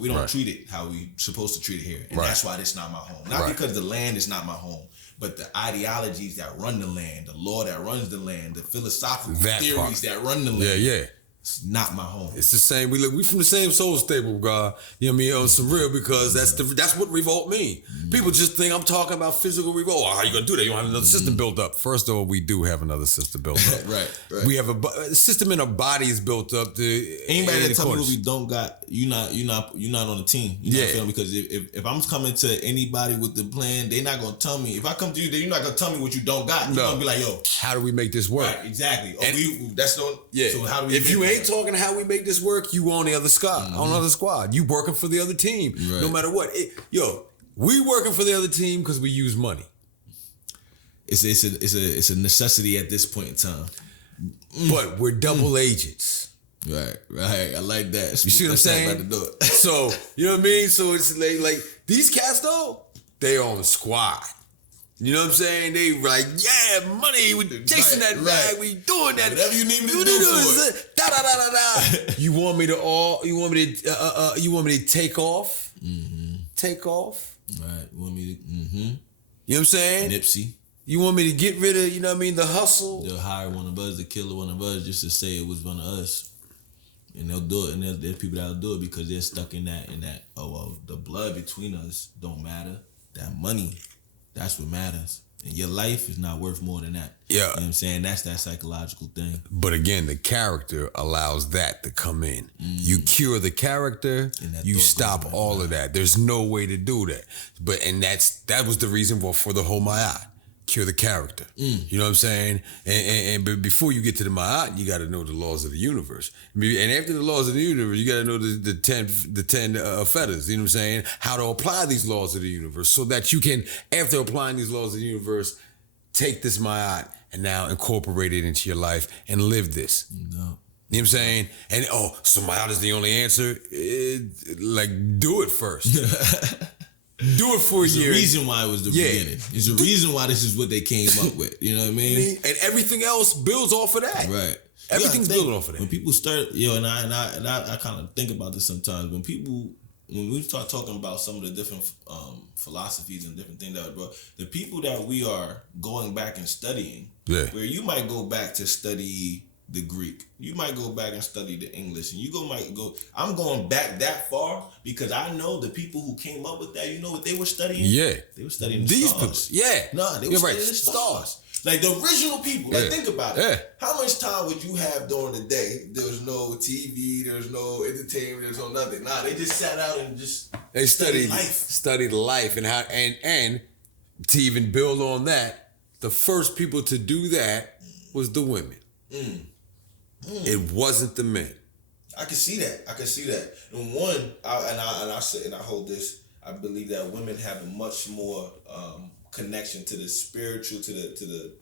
we don't treat it how we supposed to treat it here. And that's why this not my home. Not because the land is not my home, but the ideologies that run the land, the law that runs the land, the philosophical theories that run the land. Yeah. It's not my home. It's the same. We from the same soul stable, God. You know what I mean? On some real, because that's what revolt mean. People just think I'm talking about physical revolt. Oh, how you gonna do that? You don't have another system built up. First of all, we do have another system built up. right. We have a system in our bodies built up. Anybody that tell me what we don't got, you're not on the team. You know what I'm saying? Because if I'm coming to anybody with the plan, they're not gonna tell me. If I come to you, then you're not gonna tell me what you don't got. You're gonna be like, yo, how do we make this work? Right, exactly. So how do we? If you ain't talking how we make this work, you on the other squad. On the other squad, you working for the other team. Right. No matter what, we working for the other team because we use money. It's a necessity at this point in time. But we're double agents. Right. I like that. You see what I'm saying? About to do it. So you know what I mean. So it's like these cats though, they on the squad. You know what I'm saying? They like, yeah, money. We chasing that bag. We doing that. Whatever you need me to do for it. Da da da da da. You want me to take off? Mm-hmm. Take off. Right. You want me to? Mm-hmm. You know what I'm saying? Nipsey. You want me to get rid of? You know what I mean? The hustle. They'll hire one of us to kill one of us just to say it was one of us. And they'll do it, and there's people that'll do it because they're stuck in that. Oh well, the blood between us don't matter. That money. That's what matters. And your life is not worth more than that. Yeah. You know what I'm saying? That's that psychological thing. But again, the character allows that to come in. You cure the character, you stop all of that. There's no way to do that. That was the reason for the whole Ma'at. Cure the character. You know what I'm saying? But before you get to the Ma'at, you got to know the laws of the universe. And after the laws of the universe, you got to know the 10 fetters. You know what I'm saying? How to apply these laws of the universe so that you can, after applying these laws of the universe, take this Ma'at and now incorporate it into your life and live this. No. You know what I'm saying? And so Ma'at is the only answer? Do it first. Do it for a year. There's a reason why it was the beginning. There's a reason why this is what they came up with. You know what I mean? And everything else builds off of that. Right. Everything's building off of that. When people start, and I kind of think about this sometimes. When we start talking about some of the different philosophies and different things the people that we are going back and studying, where you might go back to study the Greek, you might go back and study the English, and I'm going back that far because I know the people who came up with that, you know what they were studying? Yeah. They were studying the stars. People. Yeah. No, they were studying the stars. Like the original people. Like think about it. Yeah. How much time would you have during the day? There was no TV, there was no entertainment, there was no nothing. Nah, they just sat out and just studied life and how and to even build on that, the first people to do that was the women. It wasn't the men. I can see that. And one, I hold this. I believe that women have a much more connection to the spiritual, to the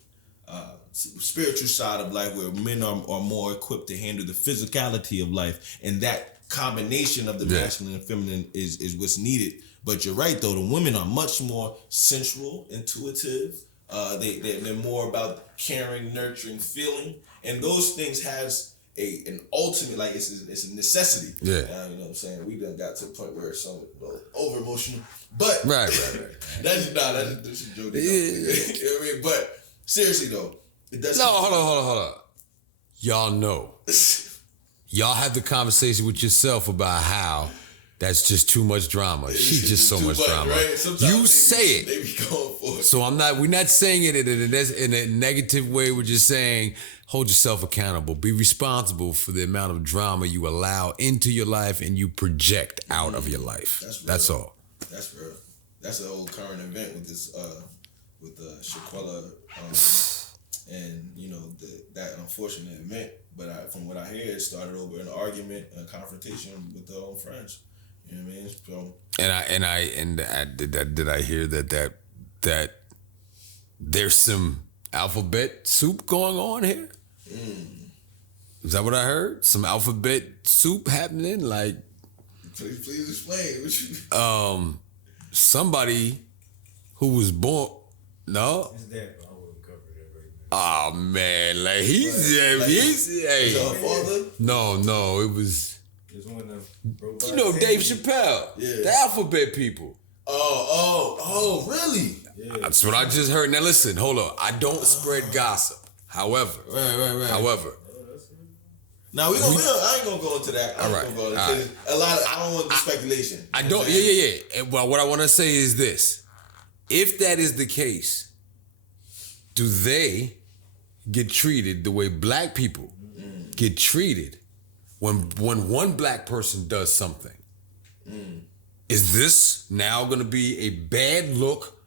spiritual side of life, where men are more equipped to handle the physicality of life, and that combination of the masculine and feminine is what's needed. But you're right though, the women are much more sensual, intuitive. They're more about caring, nurturing, feeling. And those things has an ultimate, like it's a necessity. Yeah. You know what I'm saying? We done got to the point where it's so over emotional. But right. that's a joke. You know what I mean? But seriously though, it doesn't. No, hold on. Y'all know. Y'all have the conversation with yourself about how that's just too much drama. She's just so much drama. Right? You say it. They be going for it. So we're not saying it in a negative way. We're just saying, hold yourself accountable. Be responsible for the amount of drama you allow into your life and you project out of your life. That's all. That's real. That's an old current event with this, with Shaquella, and that unfortunate event. But from what I hear, it started over an argument, a confrontation with their own friends. You know what I mean? So, did I hear that there's some alphabet soup going on here? Is that what I heard? Some alphabet soup happening? Like, please explain. What you... Somebody who was born. No. It's that, but I wouldn't cover that right now. Oh man, like he's hey. Is her father? No, it was. One of Dave Chappelle, the alphabet people. Oh, really? Yeah. That's what I just heard. Now listen, hold on. I don't spread gossip. However, right. However, Now I ain't gonna go into that. All right. A lot of, I don't want the speculation. I don't. Yeah. Well, what I want to say is this: if that is the case, do they get treated the way black people get treated when one black person does something? Is this now going to be a bad look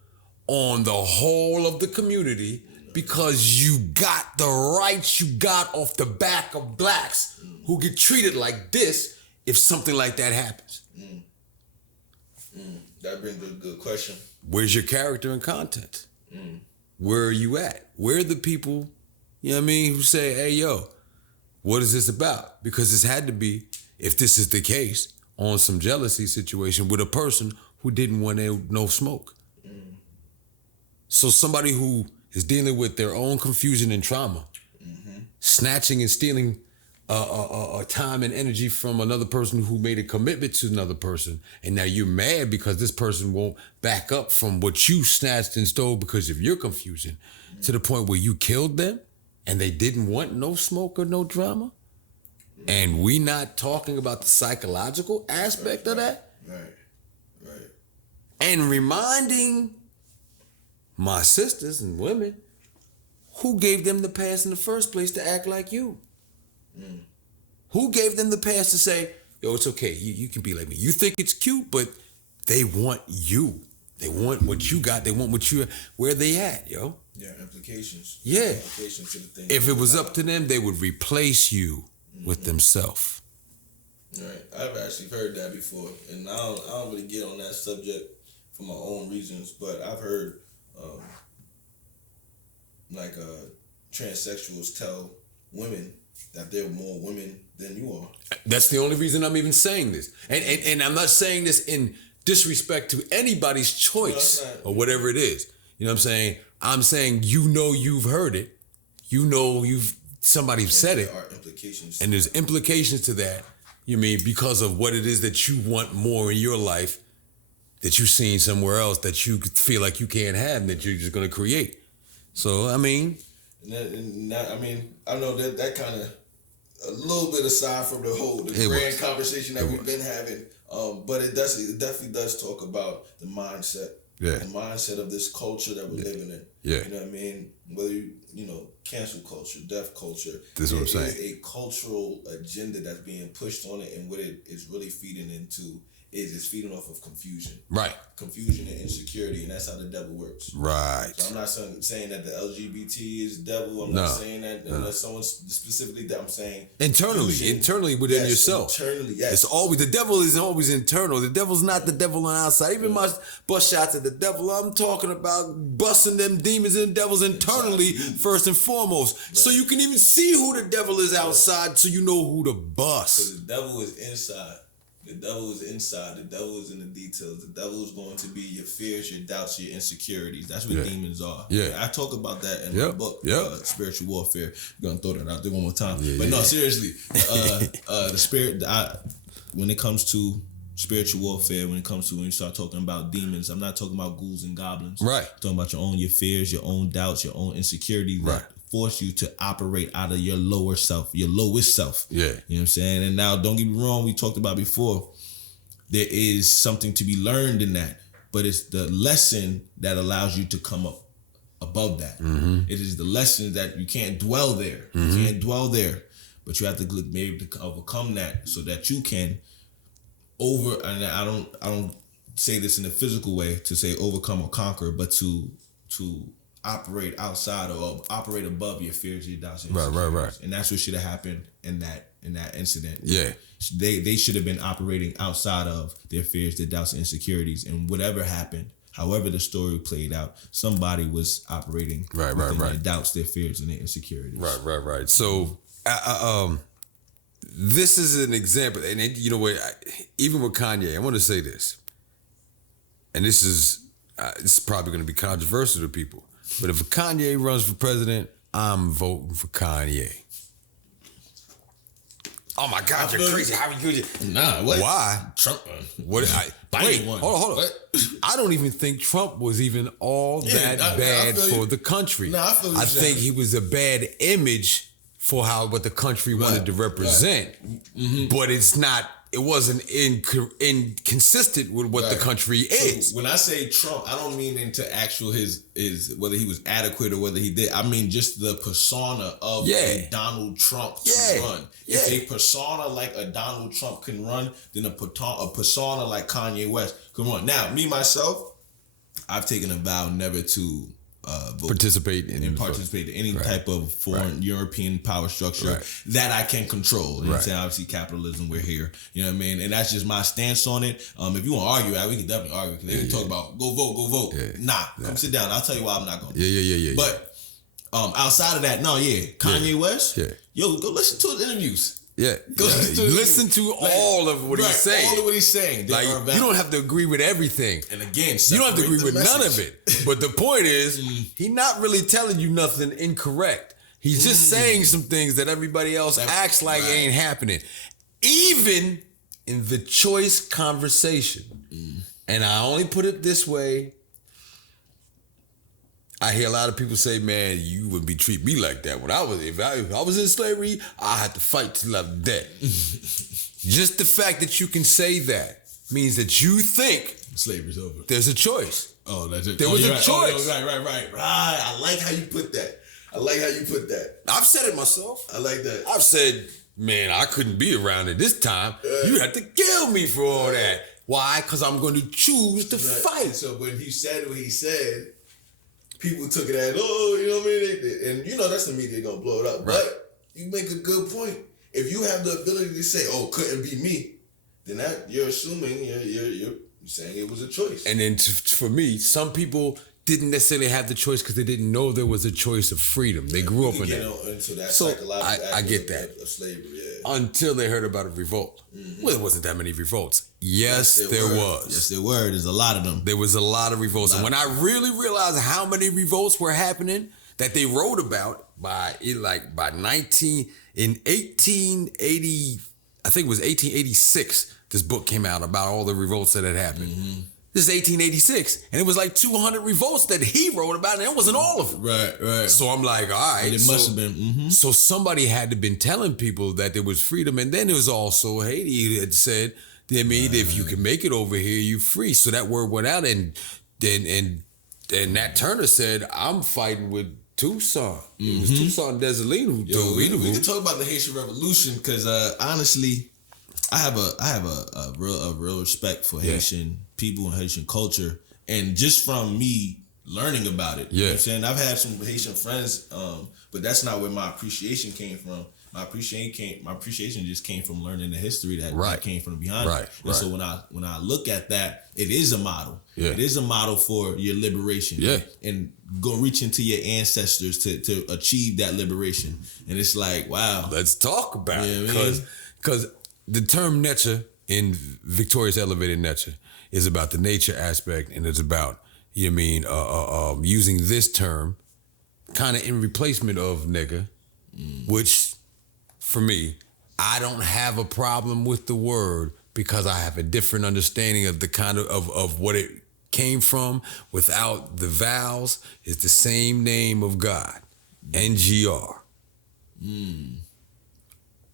on the whole of the community because you got the rights you got off the back of blacks who get treated like this if something like that happens? That brings a good question. Where's your character and content? Where are you at? Where are the people, you know what I mean, who say, hey, yo, what is this about? Because this had to be, if this is the case, on some jealousy situation with a person who didn't want no smoke. So somebody who is dealing with their own confusion and trauma, snatching and stealing time and energy from another person who made a commitment to another person, and now you're mad because this person won't back up from what you snatched and stole because of your confusion, to the point where you killed them and they didn't want no smoke or no drama. And we not talking about the psychological aspect of that? Right. And reminding my sisters and women, who gave them the pass in the first place to act like you? Who gave them the pass to say, yo, it's okay, you can be like me. You think it's cute, but they want you. They want what you got. They want what you, where they at, yo? Yeah, implications. Yeah. Implications to the thing. If it was up to them, they would replace you with themselves. Right. I've actually heard that before, and I don't really get on that subject for my own reasons, but I've heard transsexuals tell women that they're more women than you are. That's the only reason I'm even saying this. And I'm not saying this in disrespect to anybody's choice or whatever it is. You know what I'm saying? I'm saying, you've heard it. Somebody said it. There are implications. And there's implications to that. You mean because of what it is that you want more in your life that you've seen somewhere else that you feel like you can't have and that you're just going to create. So, I mean. I know that kind of a little bit aside from the grand conversation that we've been having. But it definitely does talk about the mindset. Yeah. The mindset of this culture that we're living in. Yeah. You know what I mean? Whether cancel culture, deaf culture. This is what I'm saying. It is a cultural agenda that's being pushed on it, and what it is really feeding into is it's feeding off of confusion. Right. Confusion and insecurity, and that's how the devil works. Right. So I'm not saying that the LGBT is the devil. I'm not saying that unless someone specifically that I'm saying internally within yourself. Internally, yes. It's always, the devil is always internal. The devil's not the devil on the outside. Even my bust shots at the devil, I'm talking about busting them demons and devils internally first and foremost. Right. So you can even see who the devil is outside, so you know who to bust. So the devil is inside. The devil is inside. The devil is in the details. The devil is going to be your fears, your doubts, your insecurities. That's what demons are. Yeah. I talk about that in my book, Spiritual Warfare. I'm going to throw that out there one more time. No, seriously. The spirit, when it comes to spiritual warfare, when you start talking about demons, I'm not talking about ghouls and goblins. Right. I'm talking about your fears, your own doubts, your own insecurities. Right. Force you to operate out of your lower self, your lowest self. Yeah. You know what I'm saying? And now, don't get me wrong, we talked about before, there is something to be learned in that, but it's the lesson that allows you to come up above that. It is the lesson that you can't dwell there. You can't dwell there, but you have to be able to overcome that so that you can and I don't say this in a physical way to say overcome or conquer, but to operate outside or operate above your fears, your doubts, and right. And that's what should have happened in that incident. Yeah. They should have been operating outside of their fears, their doubts, and insecurities. And whatever happened, however the story played out, somebody was operating right. their doubts, their fears, and their insecurities. Right. So, this is an example, and you know what? Even with Kanye, I want to say this, and this is it's probably going to be controversial to people. But if Kanye runs for president, I'm voting for Kanye. Oh my God, you're crazy. How are you? Nah, what? Why? Trump. Biden won. Hold on. I don't even think Trump was even all that bad for the country. Nah, I think he was a bad image for what the country wanted to represent, but it wasn't inconsistent with what the country is. So when I say Trump, I don't mean into actual his whether he was adequate or whether he did. I mean just the persona of a Donald Trump to run. If a persona like a Donald Trump can run, then a persona like Kanye West can run. Now, me myself, I've taken a vow never to participate in any type of foreign European power structure that I can control. You know what I'm saying? Obviously, capitalism, we're here. You know what I mean? And that's just my stance on it. If you want to argue, we can definitely argue. Because they can talk about go vote. Yeah. Nah, come sit down. I'll tell you why I'm not going to. Yeah. But outside of that, Kanye West, yo, go listen to his interviews. Yeah, listen to all of what he's saying. All of what he's saying. Like, you don't have to agree with everything. And again, you don't have to agree with none of it. But the point is, he's not really telling you nothing incorrect. He's just saying some things that everybody else acts like ain't happening. Even in the choice conversation. And I only put it this way. I hear a lot of people say, man, you wouldn't be treat me like that. If I was in slavery, I had to fight till I'm dead. Just the fact that you can say that means that you think slavery's over. There's a choice. Oh, that's it. There was a choice. Right. I like how you put that. I've said it myself. I like that. I've said, man, I couldn't be around at this time. You had to kill me for all that. Why? Because I'm going to choose to fight. So when he said what he said, people took it as, you know what I mean? And that's the media gonna blow it up. Right. But you make a good point. If you have the ability to say, couldn't be me, then that you're assuming you're saying it was a choice. And then for me, some people didn't necessarily have the choice because they didn't know there was a choice of freedom. They grew up in that. Into that so psychological I get that. Of slavery, until they heard about a revolt. Well, there wasn't that many revolts. Yes, there was. Yes, there were. There's a lot of them. There was a lot of revolts. And when I really realized how many revolts were happening that they wrote about by 1880, I think it was 1886, this book came out about all the revolts that had happened. This is 1886, and it was like 200 revolts that he wrote about, and it wasn't all of them. Right. So I'm like, all right. And it must have been. So somebody had to been telling people that there was freedom, and then there was also Haiti had said, if you can make it over here, you free. So that word went out, and Nat Turner said, I'm fighting with Tucson. It was Tucson Desalegn who told me. We can talk about the Haitian Revolution because honestly, I have a real respect for Haitian people and Haitian culture, and just from me learning about it, you know what I'm saying? I've had some Haitian friends, but that's not where my appreciation came from. My appreciation just came from learning the history that came from behind it. And so when I look at that, it is a model. It is a model for your liberation. And go reach into your ancestors to achieve that liberation. And it's like, wow. Let's talk about it. Because the term nature in Victoria's Elevated Nature is about the nature aspect, and it's about, using this term kind of in replacement of nigga, which for me, I don't have a problem with the word because I have a different understanding of the kind of what it came from without the vowels. It's the same name of God, NGR.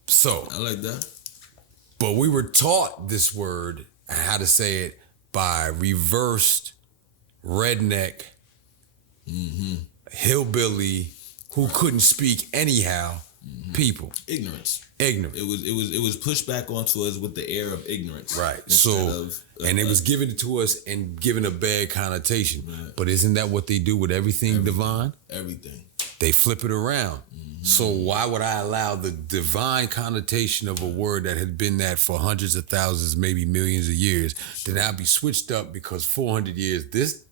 So I like that. But we were taught this word, how to say it, by reversed redneck, hillbilly, who couldn't speak anyhow, people. Ignorance. It was pushed back onto us with the air of ignorance. Right. And it was given to us and given a bad connotation. Right. But isn't that what they do with everything divine? Everything. They flip it around. So why would I allow the divine connotation of a word that had been that for hundreds of thousands, maybe millions of years, to now be switched up because 400 years this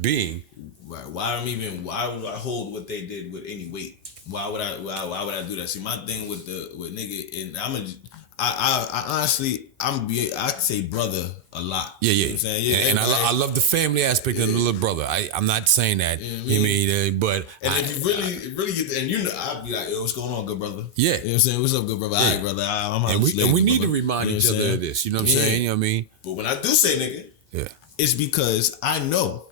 being. Right. Why would I hold what they did with any weight? Why would I do that? See, my thing with nigga, and I honestly, I say brother a lot. Yeah. You know what I'm saying? And I love the family aspect of the little brother. I'm not saying that. But if you really get and I'd be like, yo, what's going on, good brother? Yeah. You know what I'm saying? What's up, good brother? All right, brother. And we need to remind each other of this. You know what I'm saying? You know what I mean? But when I do say nigga, it's because I know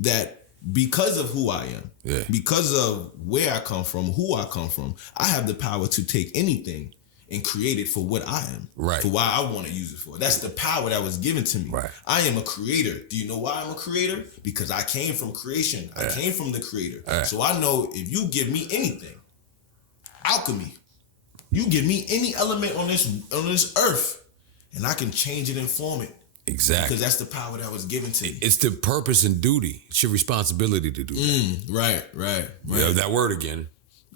that because of who I am, because of where I come from, who I come from, I have the power to take anything and create it for what I am, for why I want to use it for. That's the power that was given to me. Right. I am a creator. Do you know why I'm a creator? Because I came from creation. I came from the creator. So I know if you give me anything, alchemy, you give me any element on this earth, and I can change it and form it. Exactly. Because that's the power that was given to me. It's the purpose and duty. It's your responsibility to do that. Right. Yeah, that word again.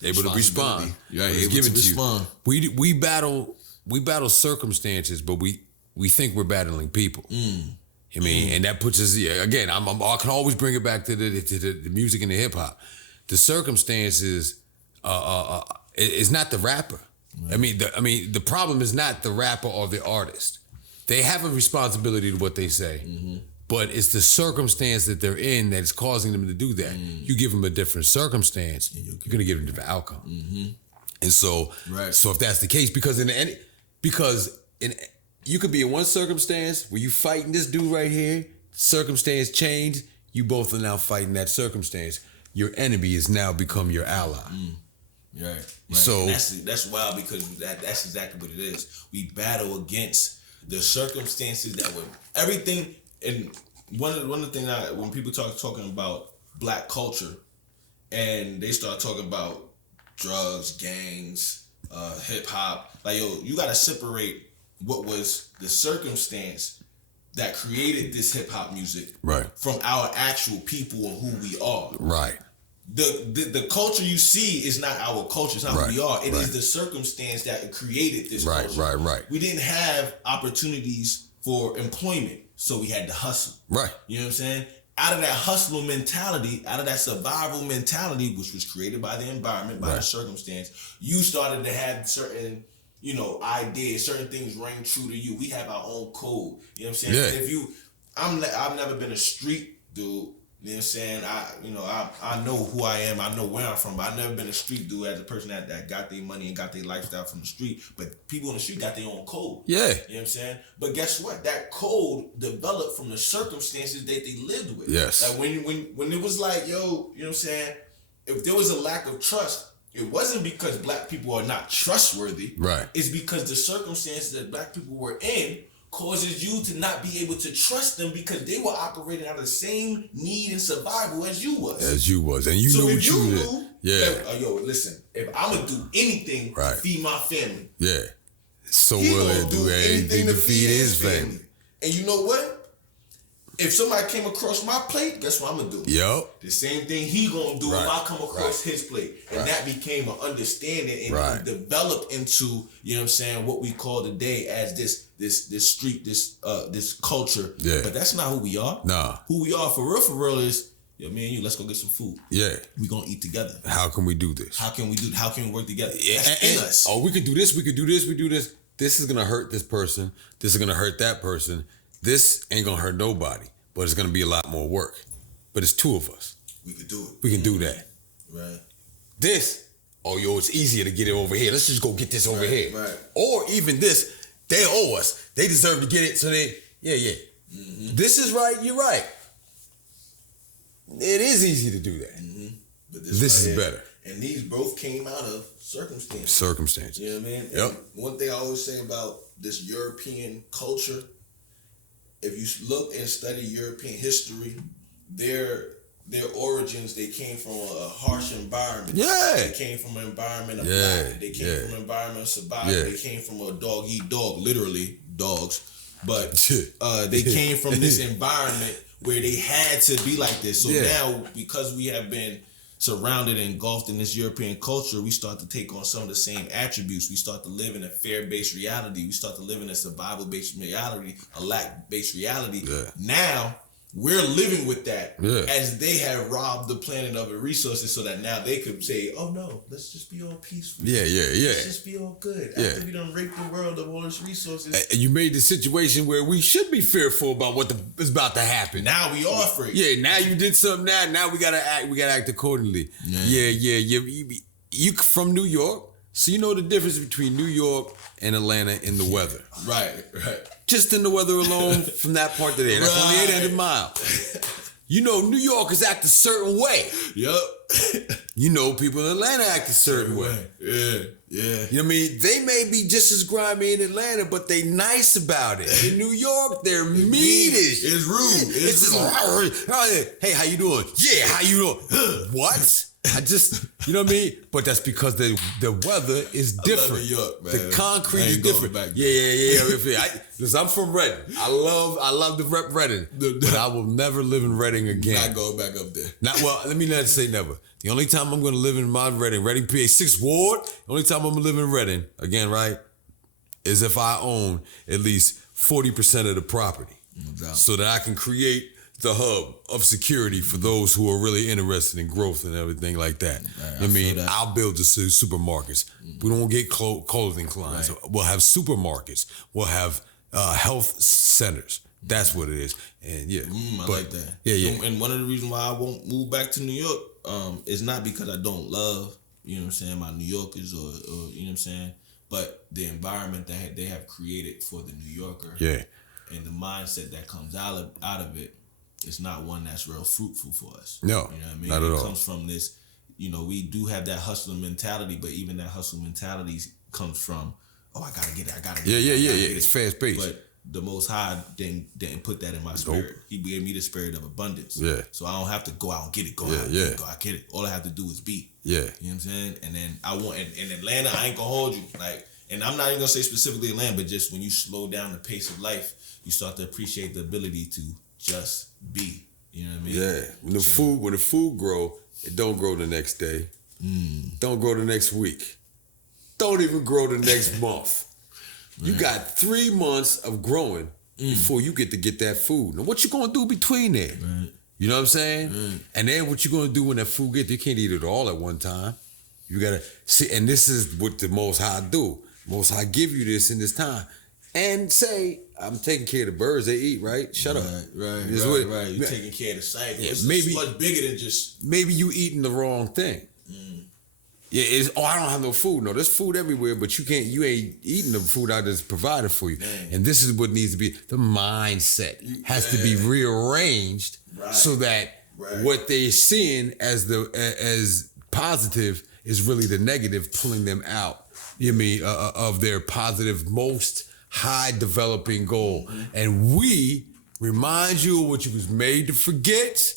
Able to respond. Right, it's given to respond. You. We battle circumstances, but we think we're battling people. I mean, and that puts us again. I can always bring it back to the music and the hip hop. The circumstances is not the rapper. Right. I mean, the problem is not the rapper or the artist. They have a responsibility to what they say. But it's the circumstance that they're in that's causing them to do that. You give them a different circumstance, you're going to give them a different outcome. And so, so if that's the case, because you could be in one circumstance where you fighting this dude right here, circumstance changed, you both are now fighting that circumstance. Your enemy has now become your ally. Right. So that's wild, because that's exactly what it is. We battle against the circumstances that were everything. And one of the things when people talking about black culture, and they start talking about drugs, gangs, hip hop, like, yo, you gotta separate what was the circumstance that created this hip hop music from our actual people and who we are. Right. The culture you see is not our culture. It's not who we are. It is the circumstance that created this culture. Right. We didn't have opportunities for employment, so we had to hustle. Right. You know what I'm saying? Out of that hustle mentality, out of that survival mentality, which was created by the environment, by the circumstance, you started to have certain, ideas, certain things ring true to you. We have our own code. You know what I'm saying? Yeah. I've never been a street dude. You know what I'm saying? I know who I am. I know where I'm from, but I've never been a street dude as a person that got their money and got their lifestyle from the street. But people on the street got their own code. Yeah. You know what I'm saying? But guess what? That code developed from the circumstances that they lived with. Yes. Like when it was like, yo, you know what I'm saying? If there was a lack of trust, it wasn't because black people are not trustworthy. Right. It's because the circumstances that black people were in causes you to not be able to trust them, because they were operating out of the same need and survival as you was. And you knew what you did. Yeah. That, yo, listen, if I'm going to do anything to feed my family. Yeah. So will it do anything to feed his family. And you know what? If somebody came across my plate, guess what I'm going to do? Yep. The same thing he going to do if I come across his plate. And that became an understanding and developed into, you know what I'm saying, what we call today as this street, this culture. Yeah. But that's not who we are. Nah. Who we are for real is, yo, me and you, let's go get some food. Yeah. We gonna eat together. How can we do this? How can we work together? That's in us. Oh, we could do this, we could do this, we do this. This is gonna hurt this person. This is gonna hurt that person. This ain't gonna hurt nobody, but it's gonna be a lot more work. But it's two of us. We could do it. We can do that. Right. This, it's easier to get it over here. Let's just go get this over here. Right. Or even this, they owe us. They deserve to get it, so they, Mm-hmm. This is right, you're right. It is easy to do that. Mm-hmm. But this is better. And these both came out of circumstances. Circumstances. You know what I mean? Yep. And one thing I always say about this European culture, if you look and study European history, their origins, they came from a harsh environment. Yeah. They came from an environment of black. They came from an environment of survival. Yeah. They came from a dog eat dog, literally dogs. But they came from this environment where they had to be like this. So now, because we have been surrounded and engulfed in this European culture, we start to take on some of the same attributes. We start to live in a fear-based reality. We start to live in a survival-based reality, a lack-based reality. Yeah. Now, we're living with that as they have robbed the planet of its resources, so that now they could say, oh no, let's just be all peaceful. Let's just be all good. After we done raped the world of all its resources. You made the situation where we should be fearful about what is about to happen. Now we are afraid. Yeah, now you did something now we gotta act accordingly. You from New York, so you know the difference between New York and Atlanta in the weather. Right. Just in the weather alone from that part to there. That's only 800 miles. You know, New Yorkers act a certain way. Yup. You know, people in Atlanta act a certain way. Yeah. You know what I mean? They may be just as grimy in Atlanta, but they nice about it. In New York, they're mean as shit. It's rude. It's just, hey, how you doing? Yeah, how you doing? What? You know what I mean? But that's because the weather is different. I love New York, man. The concrete is going different. back Yeah. Listen, I'm from Reading. I love to rep Reading, but I will never live in Reading again. Not going back up there. Let me not say never. The only time I'm going to live in my Reading, PA 6th Ward, the only time I'm going to live in Reading, again, right, is if I own at least 40% of the property. No doubt. So that I can create the hub of security for those who are really interested in growth and everything like that. Right, I'll build the supermarkets. We don't get clothing lines. Right. We'll have supermarkets. We'll have health centers. That's what it is. And I like that. Yeah. And one of the reasons why I won't move back to New York is not because I don't love, you know what I'm saying, my New Yorkers or you know what I'm saying, but the environment that they have created for the New Yorker. Yeah. And the mindset that comes out of it. It's not one that's real fruitful for us. No, you know what I mean? Not at all. It comes from this, you know, we do have that hustling mentality, but even that hustle mentality comes from, I gotta get it. It's fast paced. But the Most High didn't put that in my spirit. He gave me the spirit of abundance. Yeah. So I don't have to go out and get it. Go out get it. All I have to do is be. Yeah. You know what I'm saying? And then I want in Atlanta, I ain't gonna hold you. Like, and I'm not even gonna say specifically Atlanta, but just when you slow down the pace of life, you start to appreciate the ability to just be. You know what I mean? Yeah. When the food grow, it don't grow the next day. Don't grow the next week. Don't even grow the next month. You got 3 months of growing before you get to get that food. Now what you gonna do between there? Right. You know what I'm saying? And then what you gonna do when that food gets, you can't eat it all at one time. You gotta see, and this is what the Most High do. Most High give you this in this time. And say, I'm taking care of the birds they eat, right? Shut up. Right. You're taking care of the cycle. Yeah, it's much bigger than just... Maybe you eating the wrong thing. Yeah, I don't have no food. No, there's food everywhere, but you ain't eating the food I just provided for you. Man. And this is what needs to be, the mindset has to be rearranged so that what they're seeing as positive is really the negative, pulling them out, you know what I mean, of their positive, most high developing goal. And we remind you of what you was made to forget,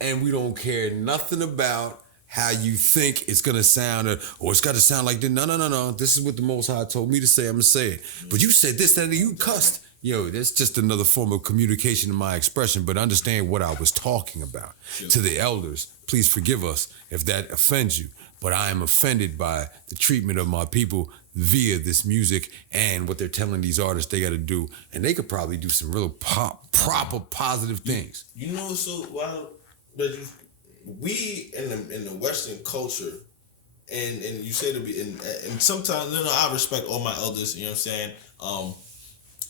and we don't care nothing about how you think it's gonna sound, or it's gotta sound like this. No. This is what the Most High told me to say. I'm gonna say it. But you said this, that, and you cussed. That's just another form of communication in my expression. But understand what I was talking about. Sure. To the elders, please forgive us if that offends you. But I am offended by the treatment of my people via this music and what they're telling these artists they got to do. And they could probably do some real proper positive things. You know, so while we in the Western culture, and you say to be, and sometimes, I respect all my elders. You know what I'm saying?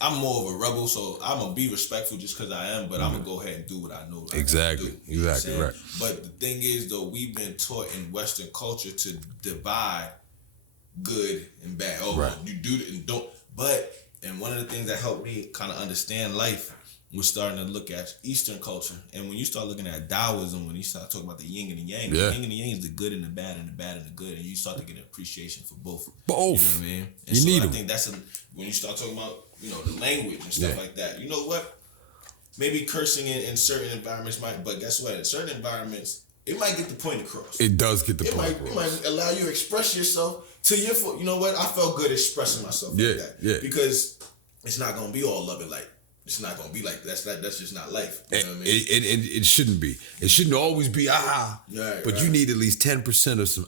I'm more of a rebel, so I'm gonna be respectful just because I am. But I'm gonna go ahead and do what I know. Exactly. Exactly. Right. But the thing is, though, we've been taught in Western culture to divide good and bad. You do it and don't. And one of the things that helped me kind of understand life was starting to look at Eastern culture. And when you start looking at Taoism, when you start talking about the yin and the yang, the yin and the yang is the good and the bad and the bad and the good. And you start to get an appreciation for both. You know what I mean? And you need I think that's when you start talking about, the language and stuff like that. You know what? Maybe cursing in certain environments might, but guess what? In certain environments, it might get the point across. It does get the point across. It might allow you to express yourself to your full. You know what? I felt good expressing myself like that. Yeah. Because it's not going to be all love and light. It's not going to be like that. That's just not life. You know what I mean? It shouldn't be. It shouldn't always be but you need at least 10% of some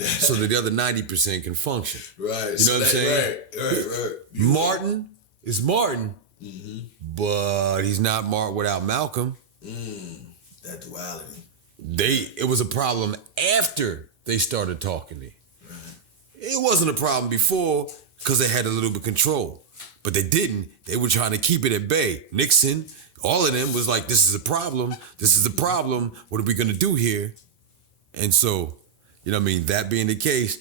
so that the other 90% can function. Right. You know what I'm saying? Right. Martin is Martin, but he's not Martin without Malcolm. That duality. It was a problem after they started talking to him. Right. It wasn't a problem before because they had a little bit of control. But they didn't. They were trying to keep it at bay. Nixon, all of them was like, this is a problem. This is a problem. What are we going to do here? And so, that being the case,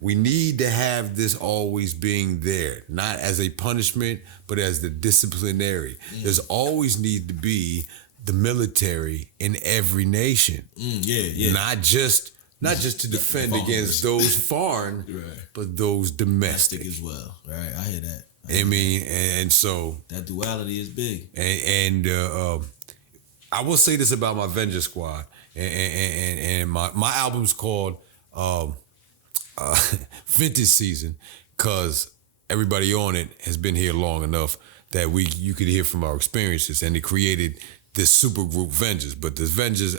we need to have this always being there, not as a punishment, but as the disciplinary. There's always need to be the military in every nation. Yeah. Not just to defend against those foreign, right. but those domestic as well. Right, I hear that. I mean, and so that duality is big. And I will say this about my Vengeance Squad, and my album's called Vintage Season, because everybody on it has been here long enough that you could hear from our experiences, and it created this super group Vengeance. But this Vengeance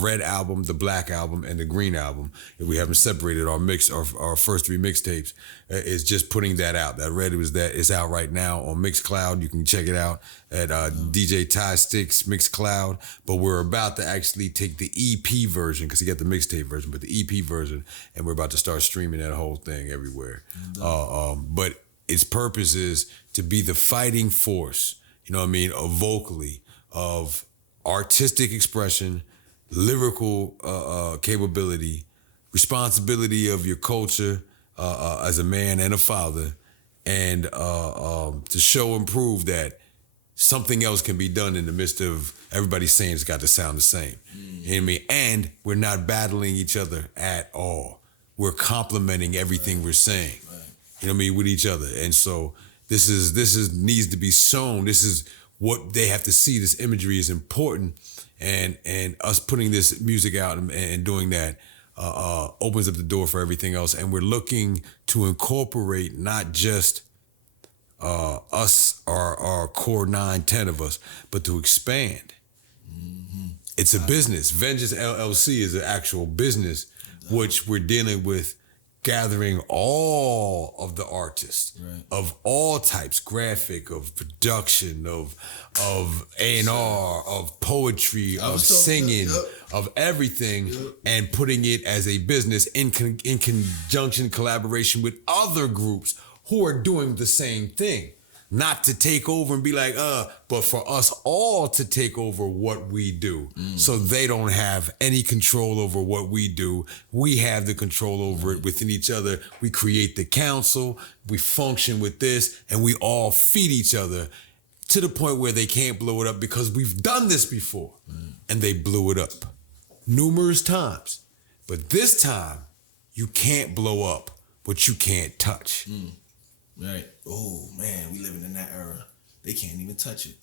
red album, the black album, and the green album, if we haven't separated our first 3 mixtapes, is just putting that out. That red is out right now on Mixcloud. You can check it out at DJ Ty Sticks Mixcloud. But we're about to actually take the EP version, because you got the mixtape version, but the EP version, and we're about to start streaming that whole thing everywhere. But its purpose is to be the fighting force, you know what I mean, vocally, of artistic expression, lyrical capability, responsibility of your culture as a man and a father, and to show and prove that something else can be done in the midst of everybody saying it's got to sound the same. You know what I mean? And we're not battling each other at all. We're complementing everything we're saying. You know what I mean, with each other. And so this needs to be shown. This is what they have to see. This imagery is important, and us putting this music out and doing that opens up the door for everything else. And we're looking to incorporate not just us, our core 9-10 of us, but to expand. It's a business. Vengeance LLC is an actual business, which we're dealing with, gathering all of the artists of all types, graphic, of production, of A&R, of poetry, of singing, of everything, and putting it as a business in conjunction, collaboration with other groups who are doing the same thing. Not to take over and be like, but for us all to take over what we do. So they don't have any control over what we do. We have the control over it within each other. We create the council, we function with this, and we all feed each other to the point where they can't blow it up, because we've done this before. And they blew it up numerous times. But this time, you can't blow up what you can't touch. Right. Oh man, we living in that era. They can't even touch it.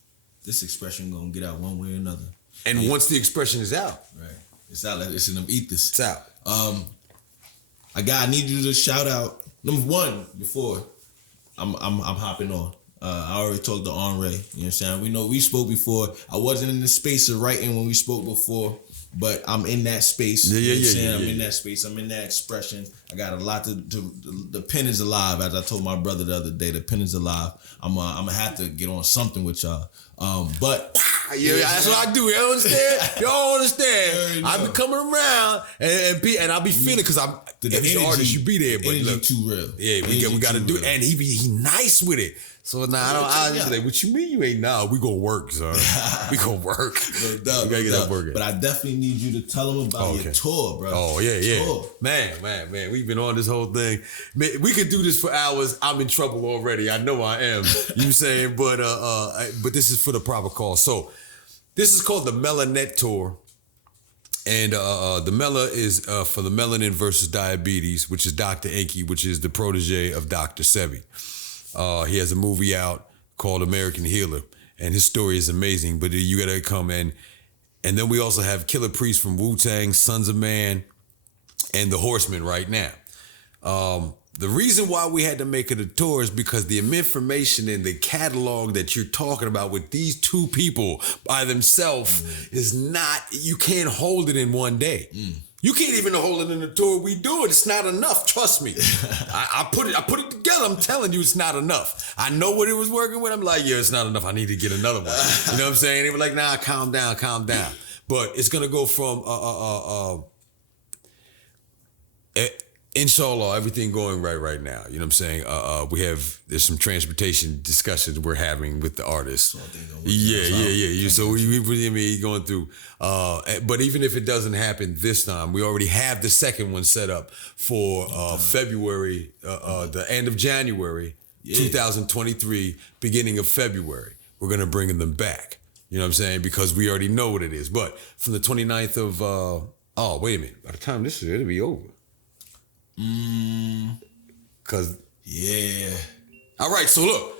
This expression gonna get out one way or another. And once the expression is out, right, it's out. Like it's in them ethers. It's out. I need you to shout out number one before I'm hopping on. I already talked to Henri. You know what I'm saying? We know we spoke before. I wasn't in the space of writing when we spoke before, but I'm in that space. Yeah. I'm in that space. I'm in that expression. I got a lot to the pen is alive. As I told my brother the other day, the pen is alive. I'm gonna have to get on something with y'all. But that's what I do. You understand? You don't understand. I be coming around and I'll be feeling, because I'm the artist. You be there, but look, too real. Yeah, we got to do it, and he nice with it. So I just like, what you mean you ain't now? We gonna work, son. We gonna work. We gotta get that working. But I definitely need you to tell them about your tour, bro. Oh yeah. Tour. Man. We've been on this whole thing. Man, we could do this for hours. I'm in trouble already. I know I am. You saying, but this is for the proper cause. So this is called the Melanin Tour. And the Mela is for the Melanin versus Diabetes, which is Dr. Enki, which is the protege of Dr. Sebi. He has a movie out called American Healer, and his story is amazing, but you gotta come in. And then we also have Killer Priest from Wu-Tang, Sons of Man, and the Horsemen right now. The reason why we had to make it a tour is because the information in the catalog that you're talking about with these two people by themselves is not, you can't hold it in one day. You can't even hold it in the tour we do it. It's not enough. Trust me. I put it together. I'm telling you, it's not enough. I know what it was working with. I'm like, yeah, it's not enough. I need to get another one. You know what I'm saying? They were like, nah, calm down. But it's gonna go from inshallah, everything going right now. You know what I'm saying? There's some transportation discussions we're having with the artists. Yeah. So we going through. But even if it doesn't happen this time, we already have the second one set up for February, the end of January, 2023, beginning of February. We're gonna bring them back. You know what I'm saying? Because we already know what it is. But from the 29th of, wait a minute. By the time this is, it'll be over. Cause yeah. All right, so look,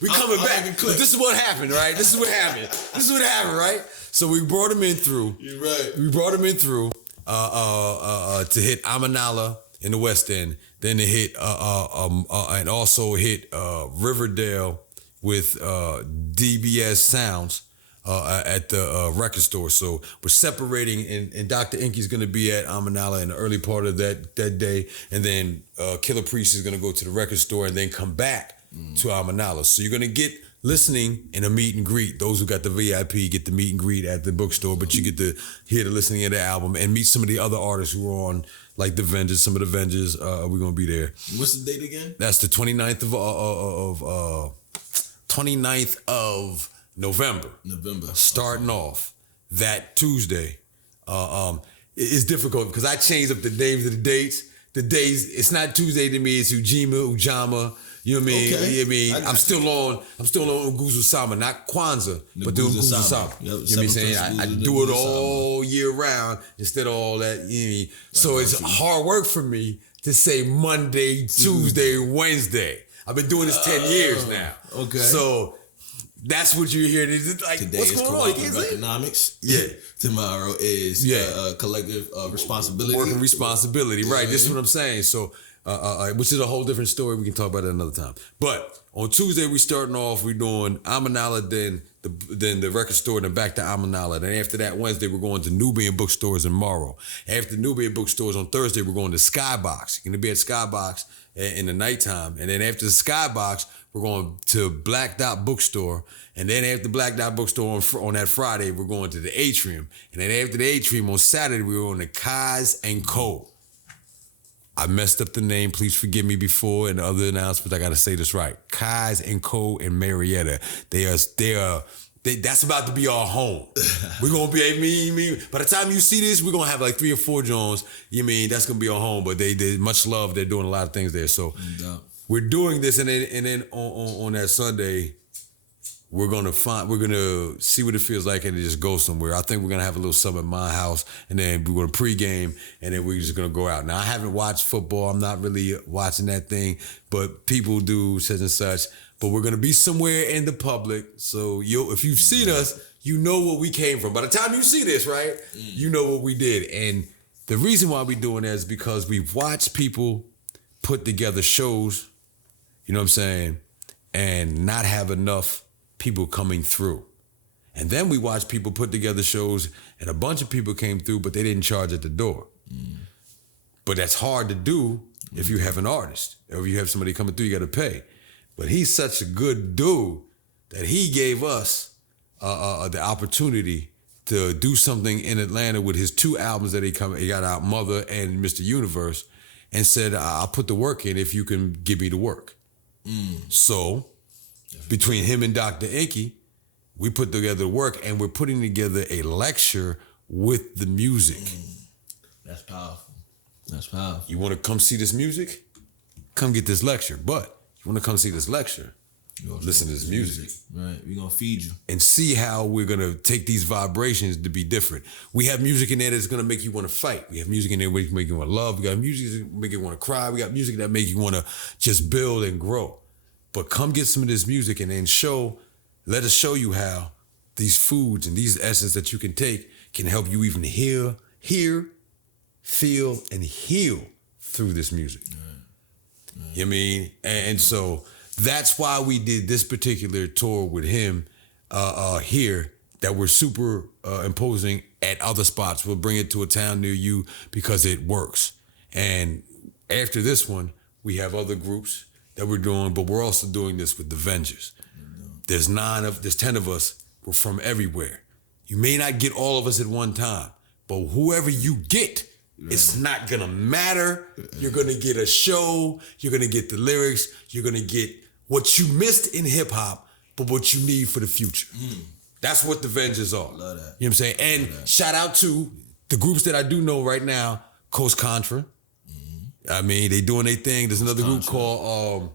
we coming back. But this is what happened, right? This is what happened, right? So we brought him in through. You're right. We brought him in through to hit Amanala in the West End, then to hit and also hit Riverdale with DBS Sounds at the record store. So we're separating, and Dr. Inky's going to be at Amanala in the early part of that day, and then Killer Priest is going to go to the record store and then come back to Amanala. So you're going to get listening and a meet and greet. Those who got the VIP get the meet and greet at the bookstore, but you get to hear the listening of the album and meet some of the other artists who are on, like the Vengers, some of the Vengers. We're going to be there. What's the date again? That's the 29th of November. Starting off that Tuesday. It's difficult because I changed up the names of the dates. The days, it's not Tuesday to me, it's Ujama. You know what I mean? Okay. You know what I mean? I'm still on Nguzu Sama, not Kwanzaa, but the Nguzu Sama. Yep, You know what I'm saying? I do it all year round instead of all that. You know what I mean? So it's hard work for me to say Monday, Tuesday, Wednesday. I've been doing this 10 years now. Okay. So that's what you're hearing. It's like, Today what's is going on? cooperative economics. Yeah. Tomorrow is collective responsibility. Working responsibility, right. This is what I'm saying. So, which is a whole different story. We can talk about it another time. But on Tuesday, we starting off, we're doing Amanala, then the record store, then back to Amanala. Then after that, Wednesday, we're going to Nubian bookstores in Morrow. After Nubian bookstores on Thursday, we're going to Skybox. You're going to be at Skybox in the nighttime. And then after the Skybox, we're going to Black Dot Bookstore. And then after Black Dot Bookstore on that Friday, we're going to the Atrium. And then after the Atrium on Saturday, we're going to Kaz and Co. I messed up the name. Please forgive me before and the other announcements. I got to say this right. Kaz and Co. in Marietta. That's about to be our home. We're going to be, by the time you see this, we're going to have like 3 or 4 Jones. You mean, that's going to be our home. But they much love. They're doing a lot of things there. So we're doing this. And then on that Sunday, we're gonna see what it feels like and just go somewhere. I think we're gonna have a little something at my house, and then we're gonna pregame, and then we're just gonna go out. Now I haven't watched football. I'm not really watching that thing, but people do such and such. But we're gonna be somewhere in the public, so if you've seen us, you know where we came from. By the time you see this, right, you know what we did. And the reason why we're doing that is because we've watched people put together shows, you know what I'm saying, and not have enough people coming through. And then we watched people put together shows and a bunch of people came through, but they didn't charge at the door. But that's hard to do if you have an artist or if you have somebody coming through, you got to pay. But he's such a good dude that he gave us the opportunity to do something in Atlanta with his 2 albums that he got out, Mother and Mr. Universe, and said, I'll put the work in if you can give me the work. So between him and Dr. Inky, we put together the work, and we're putting together a lecture with the music. That's powerful. That's powerful. You want to come see this music? Come get this lecture. But you want to come see this lecture? Listen to this music. Right. We're going to feed you. And see how we're going to take these vibrations to be different. We have music in there that's going to make you want to fight. We have music in there that make you want to love. We got music that make you want to cry. We got music that make you want to just build and grow. But come get some of this music and then let us show you how these foods and these essence that you can take can help you even hear, feel, and heal through this music. You know what I mean? And so that's why we did this particular tour with him here that we're super imposing at other spots. We'll bring it to a town near you because it works. And after this one, we have other groups that we're doing, but we're also doing this with the Vengers. There's 10 of us. We're from everywhere. You may not get all of us at one time, but whoever you get, it's not gonna matter. You're gonna get a show. You're gonna get the lyrics. You're gonna get what you missed in hip hop, but what you need for the future. That's what the Vengers are. Love that. You know what I'm saying? And shout out to the groups that I do know right now, Coast Contra. I mean, they doing their thing. There's another group called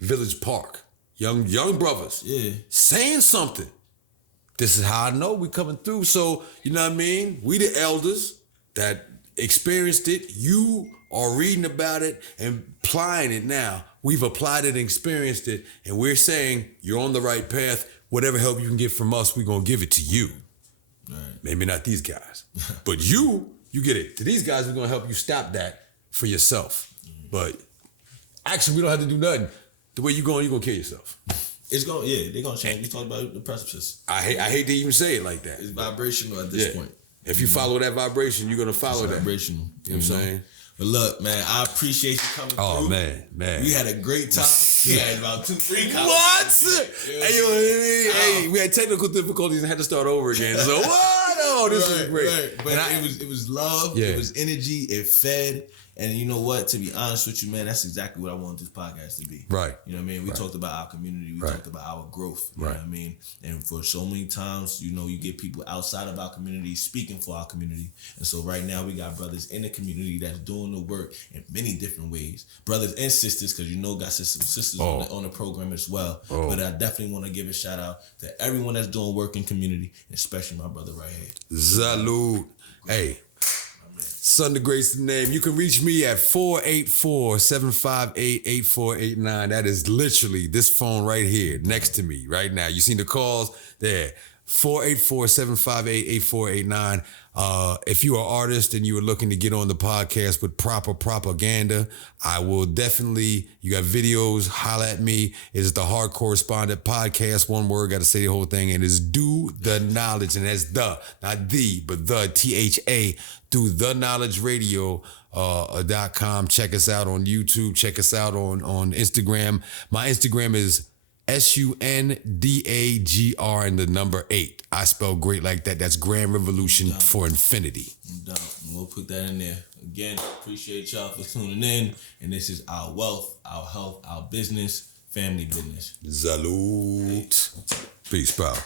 Village Park. Young brothers. Yeah. Saying something. this is how I know we coming through. So, you know what I mean? We the elders that experienced it. You are reading about it and applying it now. We've applied it and experienced it, and we're saying you're on the right path. Whatever help you can get from us, we're going to give it to you. Right. Maybe not these guys, but you get it. To these guys, we're going to help you stop that for yourself. But actually, we don't have to do nothing. The way you're going to kill yourself. It's going, yeah, they're going to change. We talked about the precipice. I hate to even say it like that. It's vibrational at this point. If you follow that vibration, you're going to follow that. Vibrational. You know what I'm saying? But look, man, I appreciate you coming through. Oh, man. We had a great time. We had about 2-3 What? conversations. Hey, we had technical difficulties and had to start over again. So what? Oh, this is great. Right. But it was love. It was energy. It fed. And you know what? To be honest with you, man, that's exactly what I want this podcast to be. Right. You know what I mean? We talked about our community. We talked about our growth. You know what I mean? And for so many times, you know, you get people outside of our community speaking for our community. And so right now we got brothers in the community that's doing the work in many different ways. Brothers and sisters, because you know got some sisters on the program as well. But I definitely want to give a shout out to everyone that's doing work in community, especially my brother right here. Salute. Hey. Sun the Great's the name. You can reach me at 484-758-8489. That is literally this phone right here next to me right now. You seen the calls there. 484-758-8489. If you are an artist and you are looking to get on the podcast with proper propaganda, I will definitely, you got videos, holla at me. It is the Hard Correspondent Podcast. One word, got to say the whole thing. And it's Do the Knowledge. And that's the, not the, but the, THA, through theknowledgeradio.com. Check us out on YouTube. Check us out on Instagram. My Instagram is SUNDAGR and the number 8. I spell great like that. That's Grand Revolution for infinity. We'll put that in there. Again, appreciate y'all for tuning in. And this is our wealth, our health, our business, family business. Salute. Peace, pal.